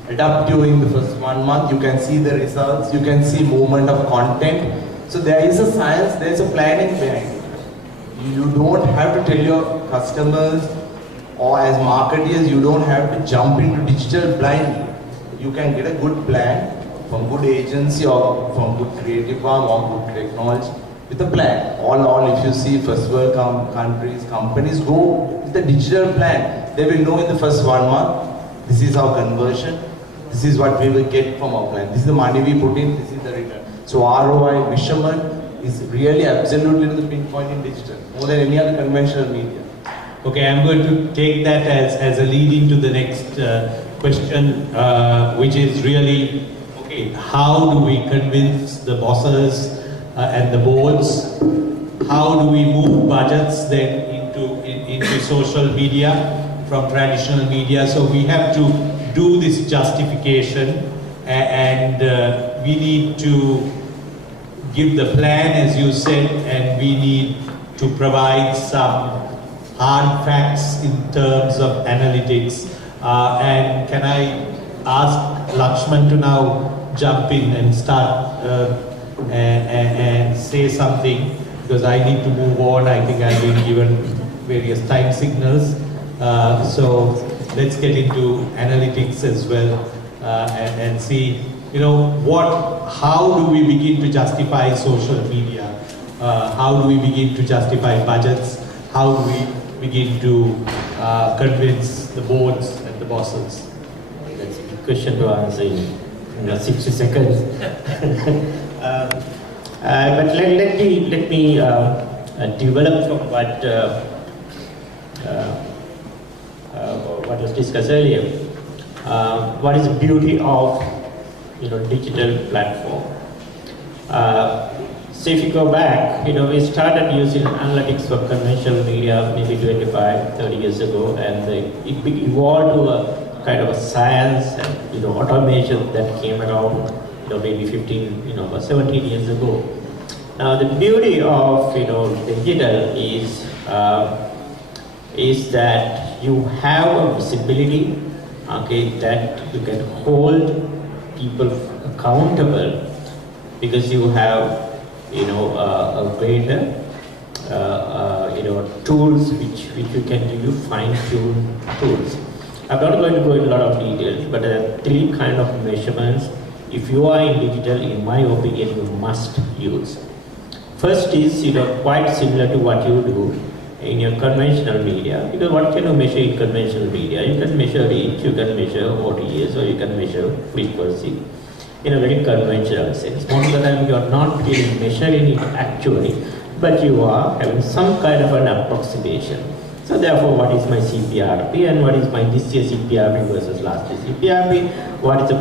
adapt during the first 1 month. You can see the results, you can see movement of content. So there is a science, there is a planning behind it. You don't have to tell your customers, or as marketers, you don't have to jump into digital blindly. You can get a good plan from good agency or from good creative firm or good technology with a plan. All if you see first world countries, companies go with a digital plan. They will know in the first 1 month, this is our conversion, this is what we will get from our plan, this is the money we put in, this is the return. So ROI measurement is really absolutely the pinpoint in digital, more than any other conventional media. Okay, I'm going to take that as a lead into the next question, which is really, okay, how do we convince the bosses and the boards? How do we move budgets then into social media from traditional media? So we have to do this justification, and we need to give the plan, as you said, and we need to provide some hard facts in terms of analytics. And can I ask Lakshman to now jump in and start and say something, because I need to move on. I think I've been given various time signals. So let's get into analytics as well and see, how do we begin to justify social media? How do we begin to justify budgets? How do we begin to convince the boards and the bosses? That's a good question to answer in 60 seconds. But let me develop from what was discussed earlier. What is the beauty of digital platform? So if you go back, we started using analytics for conventional media maybe 25, 30 years ago, and it evolved to a kind of a science and automation that came around maybe 15, or 17 years ago. Now the beauty of digital is that you have a visibility, that you can hold people accountable because you have a greater tools which you can use, fine-tune tools. I'm not going to go into a lot of details, but there are 3 kind of measurements. If you are in digital, in my opinion, you must use. First is quite similar to what you do in your conventional media, because what can you measure in conventional media? You can measure reach, you can measure ODS, or you can measure frequency in a very conventional sense. Most of the time you are not really measuring it actually, but you are having some kind of an approximation. So therefore, what is my CPRP and what is my this year CPRP versus last year CPRP? What is the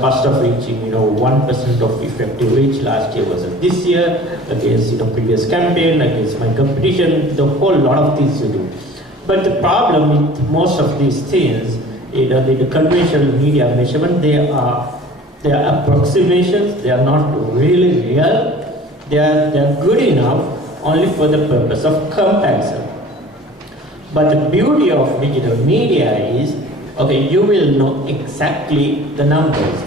cost of reaching 1% of effective reach last year versus this year against previous campaign, against my competition, the whole lot of things you do. But the problem with most of these things, the conventional media measurement, they are approximations. They are not really real. They are good enough only for the purpose of comparison. But the beauty of digital media is, you will know exactly the numbers.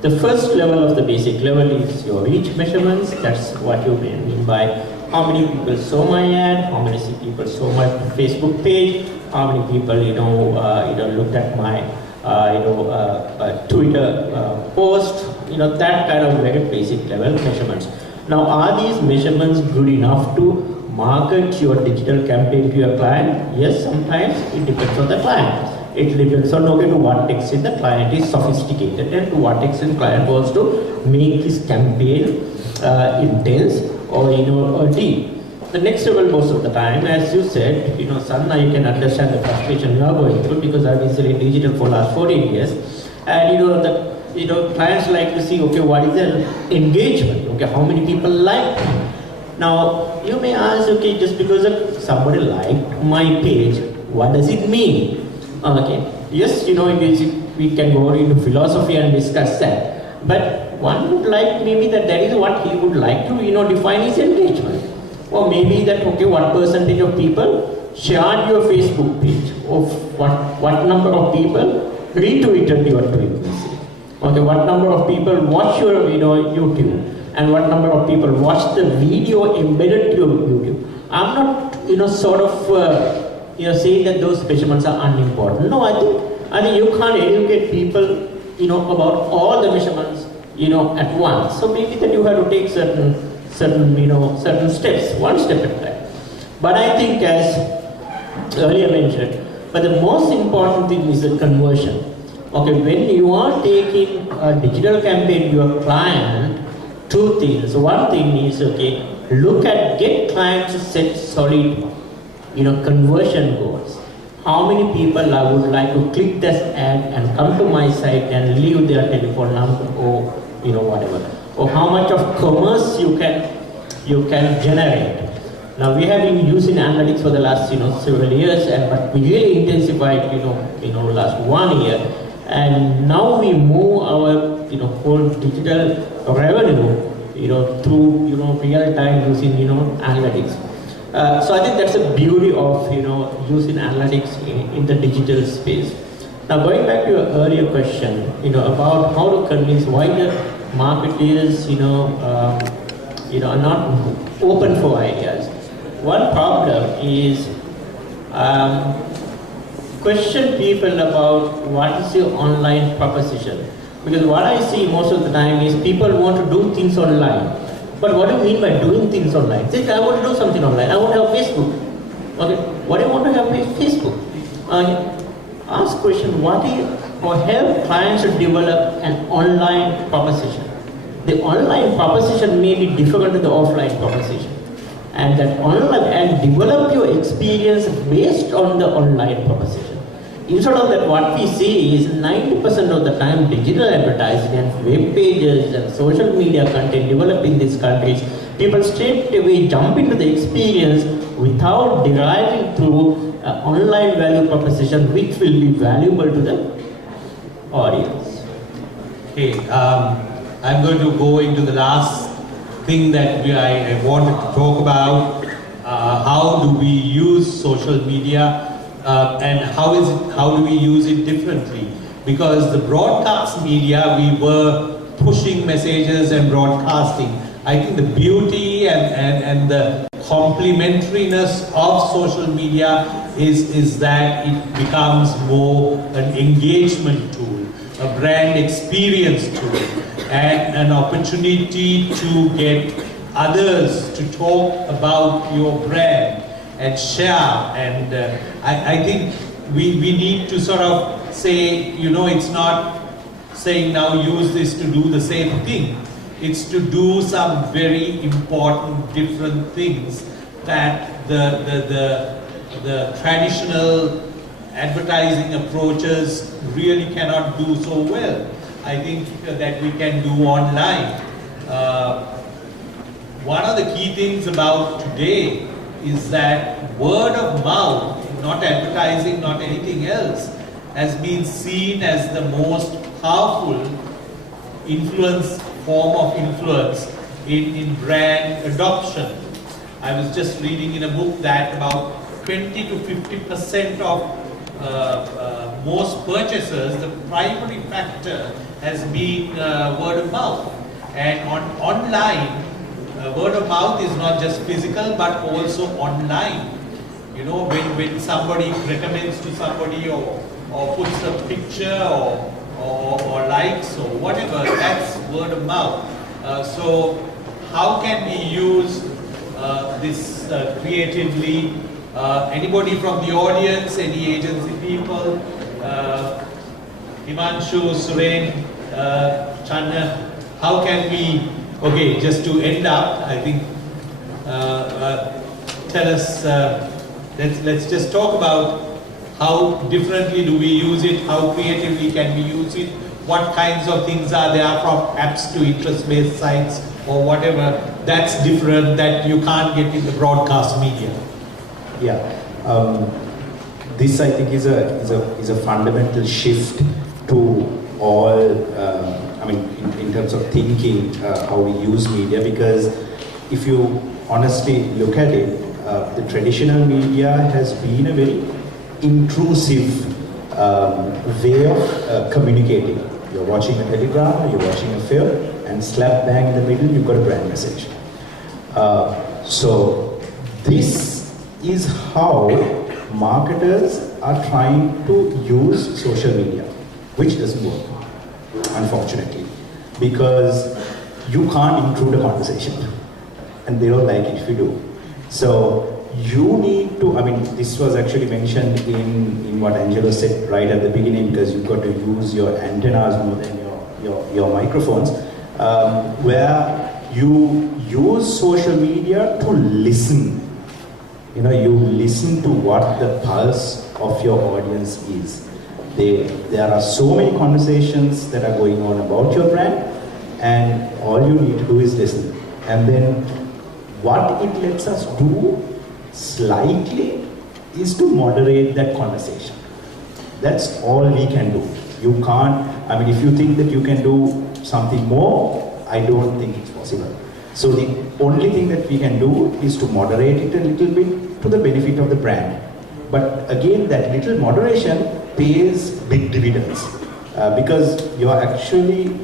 The first level of the basic level is your reach measurements. That's what you mean by how many people saw my ad, how many people saw my Facebook page, how many people looked at my Twitter post. That kind of very basic level measurements. Now, are these measurements good enough to market your digital campaign to your client? Yes, sometimes it depends on the client. It depends on to what extent the client is sophisticated and to what extent client wants to make this campaign intense or deep. The next level most of the time, as you said, Sanna, you can understand the frustration you are going through because I've been selling digital for the last 14 years. And clients like to see, what is the engagement? How many people like me? Now, you may ask, just because somebody liked my page, what does it mean? Yes, we can go into philosophy and discuss that. But one would like maybe that is what he would like to, define his engagement. Or maybe that, what percentage of people shared your Facebook page? Or what number of people retweeted your tweet? What number of people watch your, YouTube? And what number of people watch the video embedded to your YouTube? I'm not, saying that those measurements are unimportant. No, I think you can't educate people, about all the measurements, at once. So maybe that you have to take certain steps, one step at a time. But I think, as earlier mentioned, but the most important thing is the conversion. When you are taking a digital campaign to your client, 2 things. One thing is, get clients to set solid, conversion goals. How many people I would like to click this ad and come to my site and leave their telephone number or, whatever. Or how much of commerce you can generate. Now we have been using analytics for the last, several years, but we really intensified, last 1 year. And now we move our, whole digital revenue, through, real time using, analytics. So I think that's the beauty of, using analytics in the digital space. Now going back to your earlier question, about how to convince why the market leaders, are not open for ideas. One problem is question people about what is your online proposition. Because what I see most of the time is people want to do things online. But what do you mean by doing things online? Say, I want to do something online. I want to have Facebook. Okay, what I want to have is Facebook. Ask question, what is, or help clients to develop an online proposition. The online proposition may be difficult to the offline proposition. And that online, and develop your experience based on the online proposition. Instead of that, what we see is 90% of the time digital advertising and web pages and social media content developed in these countries, people straight away jump into the experience without deriving through an online value proposition which will be valuable to the audience. Okay, I'm going to go into the last thing that I wanted to talk about. How do we use social media and how do we use it differently? Because the broadcast media, we were pushing messages and broadcasting. I think the beauty and the complementariness of social media is that it becomes more an engagement tool, a brand experience tool, and an opportunity to get others to talk about your brand and share. And I think we need to sort of say, you know, it's not saying now use this to do the same thing. It's to do some very important different things that the traditional advertising approaches really cannot do so well. I think that we can do online. One of the key things about today is that word of mouth, not advertising, not anything else, has been seen as the most powerful form of influence in brand adoption. I was just reading in a book that about 20 to 50% of most purchasers, the primary factor has been word of mouth. And online, word of mouth is not just physical but also online. You know, when somebody recommends to somebody or puts a picture or likes or whatever, that's word of mouth. So how can we use this creatively? Anybody from the audience, any agency people, Himanshu, Suren, Channa, how can we, okay, just to end up, I think, tell us, let's just talk about how differently do we use it, how creatively can we use it, what kinds of things are there, from apps to interest-based sites or whatever, that's different, that you can't get in the broadcast media. Yeah, this I think is a fundamental shift to all. In terms of thinking how we use media, because if you honestly look at it, the traditional media has been a very intrusive way of communicating. You're watching a telegram, you're watching a film, and slap bang in the middle, you've got a brand message. So this is how marketers are trying to use social media, which doesn't work, unfortunately, because you can't intrude a conversation and they don't like it if you do. So you need to, this was actually mentioned in what Angelo said right at the beginning, because you've got to use your antennas more than your microphones, where you use social media to listen. You listen to what the pulse of your audience is. There are so many conversations that are going on about your brand, and all you need to do is listen. And then what it lets us do slightly is to moderate that conversation. That's all we can do. You can't, if you think that you can do something more, I don't think it's possible. So the only thing that we can do is to moderate it a little bit to the benefit of the brand. But again, that little moderation pays big dividends because you're actually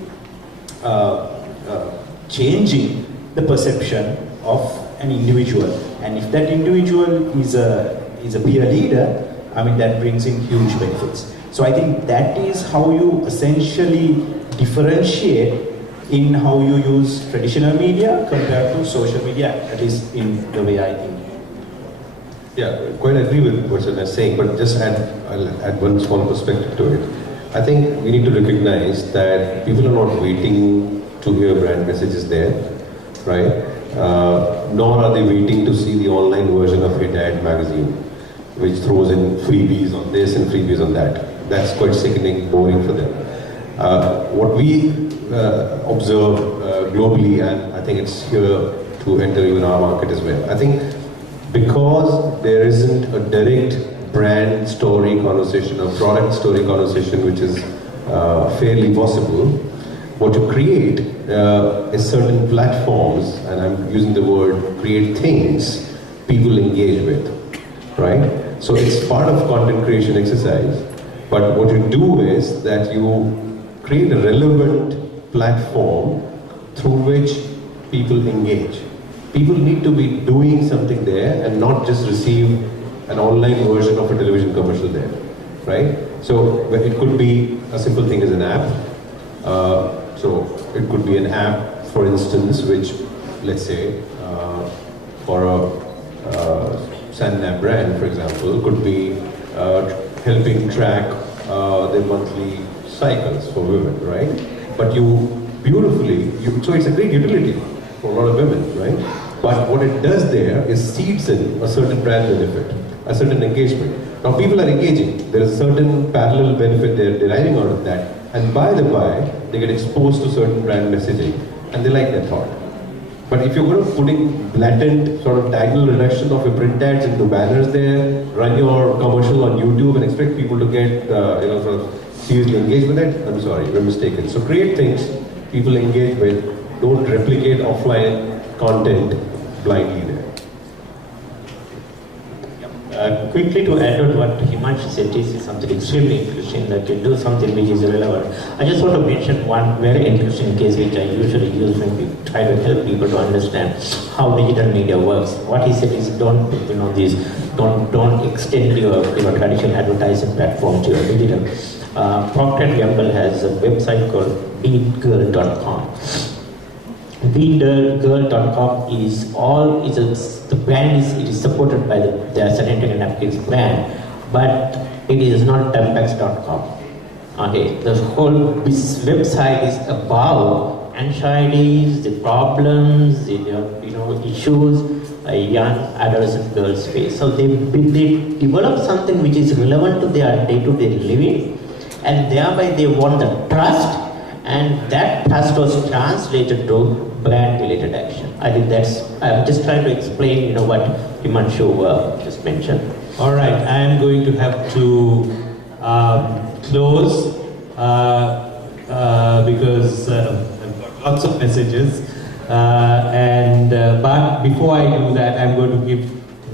changing the perception of an individual. And if that individual is a peer leader, that brings in huge benefits. So I think that is how you essentially differentiate in how you use traditional media compared to social media, at least in the way I think. Yeah, quite agree with what you're saying, but I'll add one small perspective to it. I think we need to recognize that people are not waiting to hear brand messages there, right? Nor are they waiting to see the online version of Hit Ad magazine, which throws in freebies on this and freebies on that. That's quite sickening, boring for them. What we observe globally, and I think it's here to enter even our market as well. I think because there isn't a direct brand story conversation or product story conversation which is fairly possible, what you create is certain platforms, and I'm using the word create things people engage with, right? So it's part of content creation exercise, but what you do is that you create a relevant platform through which people engage. People need to be doing something there and not just receive an online version of a television commercial there, right? So it could be a simple thing as an app. So it could be an app, for instance, which, let's say, for a Sandnap brand, for example, could be helping track their monthly cycles for women, right? But so it's a great utility for a lot of women, right? But what it does there is seeds in a certain brand benefit, a certain engagement. Now people are engaging. There is a certain parallel benefit they're deriving out of that. And by the by, they get exposed to certain brand messaging and they like that thought. But if you're going to put in blatant sort of diagonal reduction of your print ads into banners there, run your commercial on YouTube and expect people to get sort of seriously engaged with it, I'm sorry, you're mistaken. So create things people engage with, don't replicate offline content blindly there. Quickly to add on what Himanshu said, this is something extremely interesting, that you do something which is relevant. I just want to mention one very interesting case which I usually use when we try to help people to understand how digital media works. What he said is don't extend your traditional advertising platform to your digital. Procter & Gamble has a website called beatgirl.com. Beatgirl.com the brand is supported by the sanitary napkins brand, but it is not Tampax.com. Okay, the whole website is about anxieties, the problems, the issues a young adolescent girls face. So they develop something which is relevant to their day-to-day living, and thereby they want the trust, and that trust was translated to brand-related action. I think I'm just trying to explain, what Himanshu just mentioned. All right, I am going to have to close because I've got lots of messages. But before I do that, I'm going to give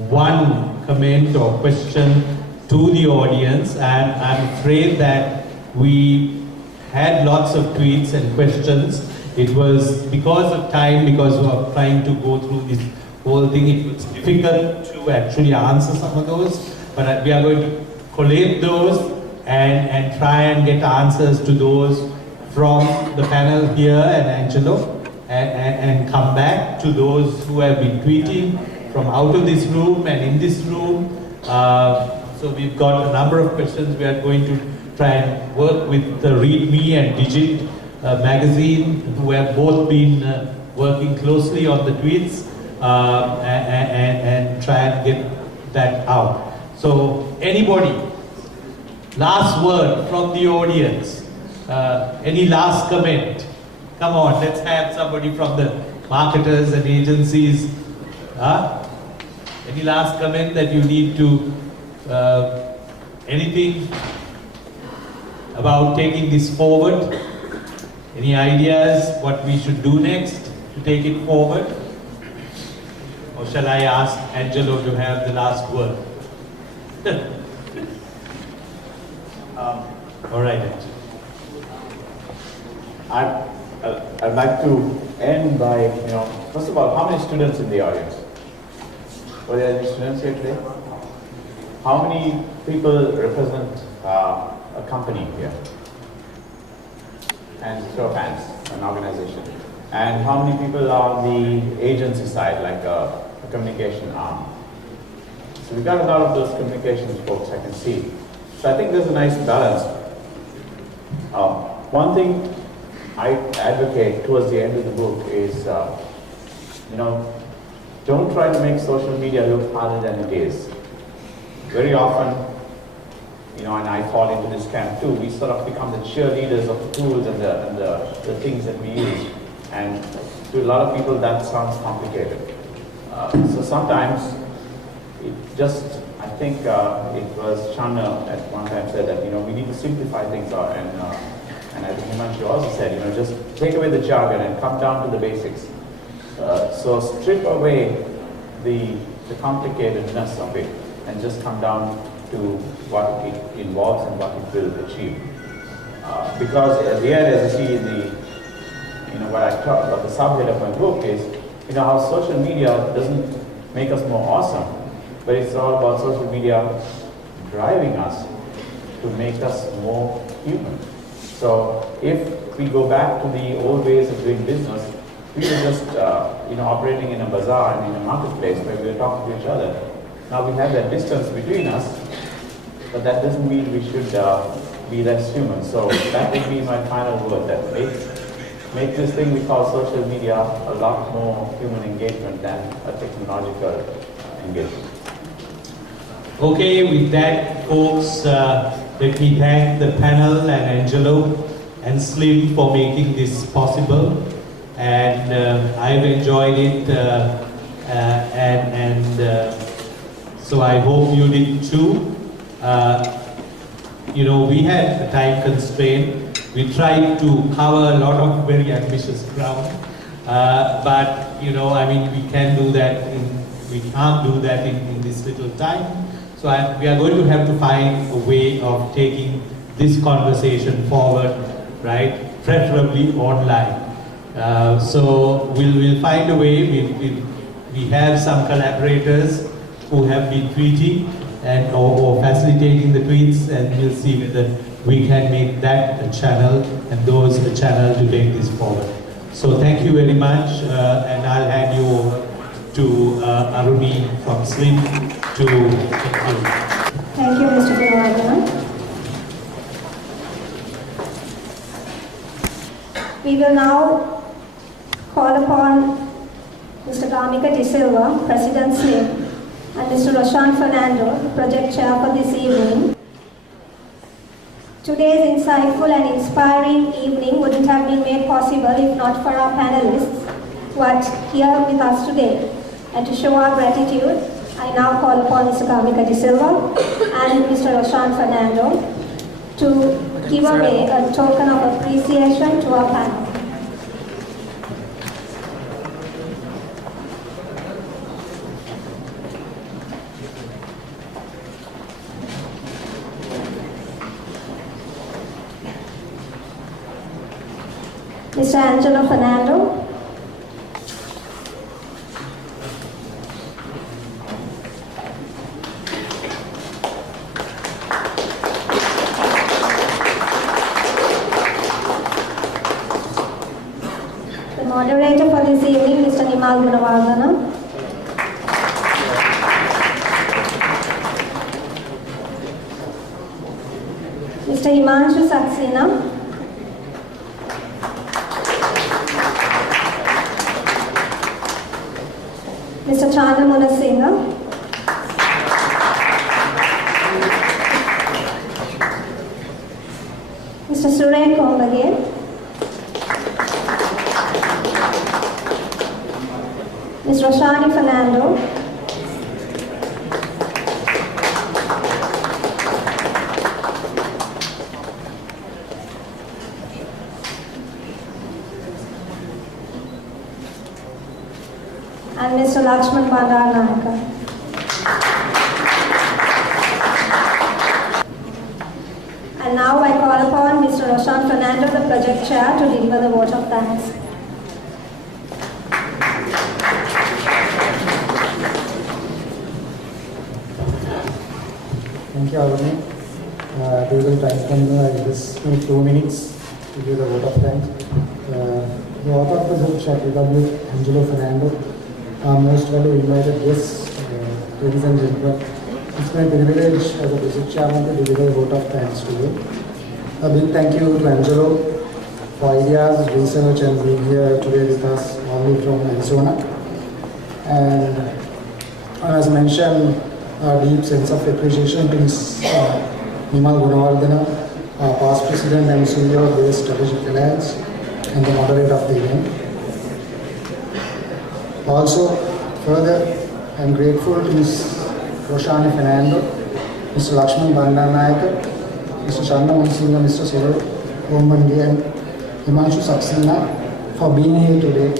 one comment or question to the audience, and I'm afraid that we had lots of tweets and questions. It was because of time, because we were trying to go through this whole thing, it was difficult to actually answer some of those, but we are going to collate those and try and get answers to those from the panel here and Angelo, and come back to those who have been tweeting from out of this room and in this room. So we've got a number of questions. We are going to try and work with the Read Me and Digit magazine, who have both been working closely on the tweets and try and get that out. So anybody, last word from the audience, any last comment? Come on, let's have somebody from the marketers and agencies. Any last comment that you need to, anything about taking this forward? Any ideas what we should do next to take it forward? Or shall I ask Angelo to have the last word? All right, Angelo. I'd like to end by, first of all, how many students in the audience? Were there any students here today? How many people represent a company here? And show of hands, an organization. And how many people are on the agency side, like a communication arm? So we got a lot of those communications folks, I can see. So I think there's a nice balance. One thing I advocate towards the end of the book is, don't try to make social media look harder than it is. Very often, and I fall into this camp too, we sort of become the cheerleaders of the tools and the things that we use. And to a lot of people that sounds complicated. So sometimes I think it was Chandna at one time said that, we need to simplify things out, and I think Himanshu also said, just take away the jargon and come down to the basics. So strip away the complicatedness of it and just come down to what it involves and what it will achieve. Because at the end, as you see in what I talked about, the subhead of my book is, how social media doesn't make us more awesome, but it's all about social media driving us to make us more human. So if we go back to the old ways of doing business, we were just operating in a bazaar and in a marketplace where we were talking to each other. Now we have that distance between us, but that doesn't mean we should be less human. So that would be my final word, that make this thing we call social media a lot more human engagement than a technological engagement. Okay, with that, folks, let me thank the panel and Angelo and Slim for making this possible. And I've enjoyed it, so I hope you did too. We had a time constraint. We tried to cover a lot of very ambitious ground, but we can't do that. We can't do that in this little time. So we are going to have to find a way of taking this conversation forward, right? Preferably online. So we'll find a way. We have some collaborators who have been tweeting and or facilitating the tweets, and we'll see whether we can make that a channel and those a channel to take this forward. So thank you very much, and I'll hand you over to Aruni from Slim to conclude. Thank you, Mr. Pinawardana. We will now call upon Mr. Gamika De Silva, President Slim, and Mr. Roshan Fernando, the project chair for this evening. Today's insightful and inspiring evening wouldn't have been made possible if not for our panelists who are here with us today. And to show our gratitude, I now call upon Mr. Gamika De Silva and Mr. Roshan Fernando to give away a token of appreciation to our panel. Mr. Angelo Fernando. The moderator for this evening, Mr. Nimal Gunawardana. Mr. Himanshu Saxena. Mr. Chandra Munasinghe, Mr. Suren Kombage, Ms. Roshani Fernando, and Mr. Lakshman Bandaranaike. And now I call upon Mr. Roshan Fernando, the project chair, to deliver the vote of thanks. Thank you, Aruni. Due to the time constraint, I just need 2 minutes to give the vote of thanks. The author of the book, Angelo Fernando, our most valued invited guests, ladies and gentlemen, It's my privilege as a district chairman to deliver a vote of thanks to you. A big thank you to Angelo for ideas, research and being here today with us only from Arizona. And as mentioned, a deep sense of appreciation to Ms. Nimal Gunawardena, our past president and CEO of the Strategic Alliance and the moderator of the event. Also, further, I am grateful to Ms. Roshani Fernando, Mr. Lakshman Bandanayaka, Mr. Channa Munsinga, Mr. Suru Omandi and Himanshu Saxena for being here today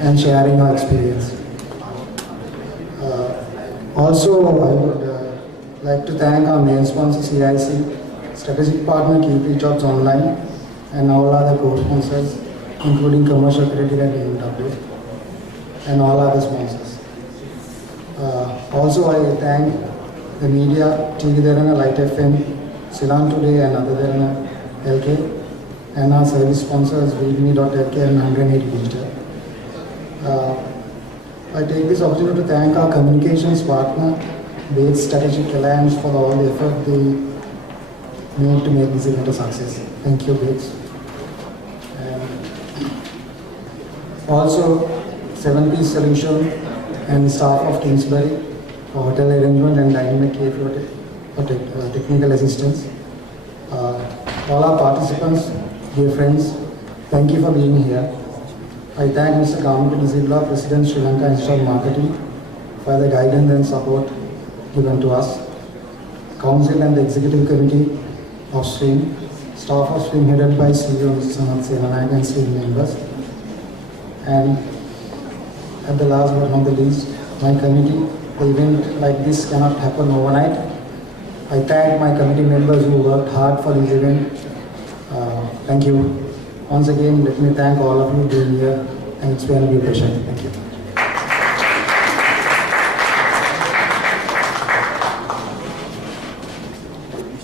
and sharing our experience. Also, I would like to thank our main sponsor CIC, strategic partner QP Jobs Online, and all other co-sponsors, including Commercial Credit and BMW, and all other sponsors. Also, I thank the media, TV Dharana, Light FM, Silan Today, and other Dharana, LK, and our service sponsors, readme.lk and 180 Digital. I take this opportunity to thank our communications partner, Bates Strategic Alliance, for all the effort they made to make this event a success. Thank you, Bates. And also, 7-piece solution and staff of Kingsbury for hotel arrangement and dynamic care for technical assistance. All our participants, dear friends, thank you for being here. I thank Mr. Kamukini Zibla, President Sri Lanka Institute of Marketing, for the guidance and support given to us. Council and the Executive Committee of STREAM, staff of STREAM headed by CEO Mr. Sanath Senanayak and STREAM members. And at the last but not the least, my committee. The event like this cannot happen overnight. I thank my committee members who worked hard for this event. Thank you. Once again, let me thank all of you being here, and it's been a pleasure. Thank you.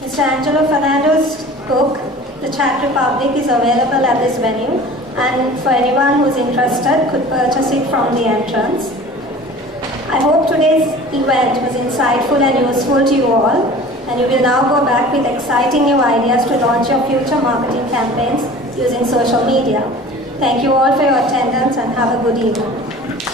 Mr. Angelo Fernando's book, The Czech Republic, is available at this venue, and for anyone who's interested could purchase it from the entrance. I hope today's event was insightful and useful to you all, and you will now go back with exciting new ideas to launch your future marketing campaigns using social media. Thank you all for your attendance and have a good evening.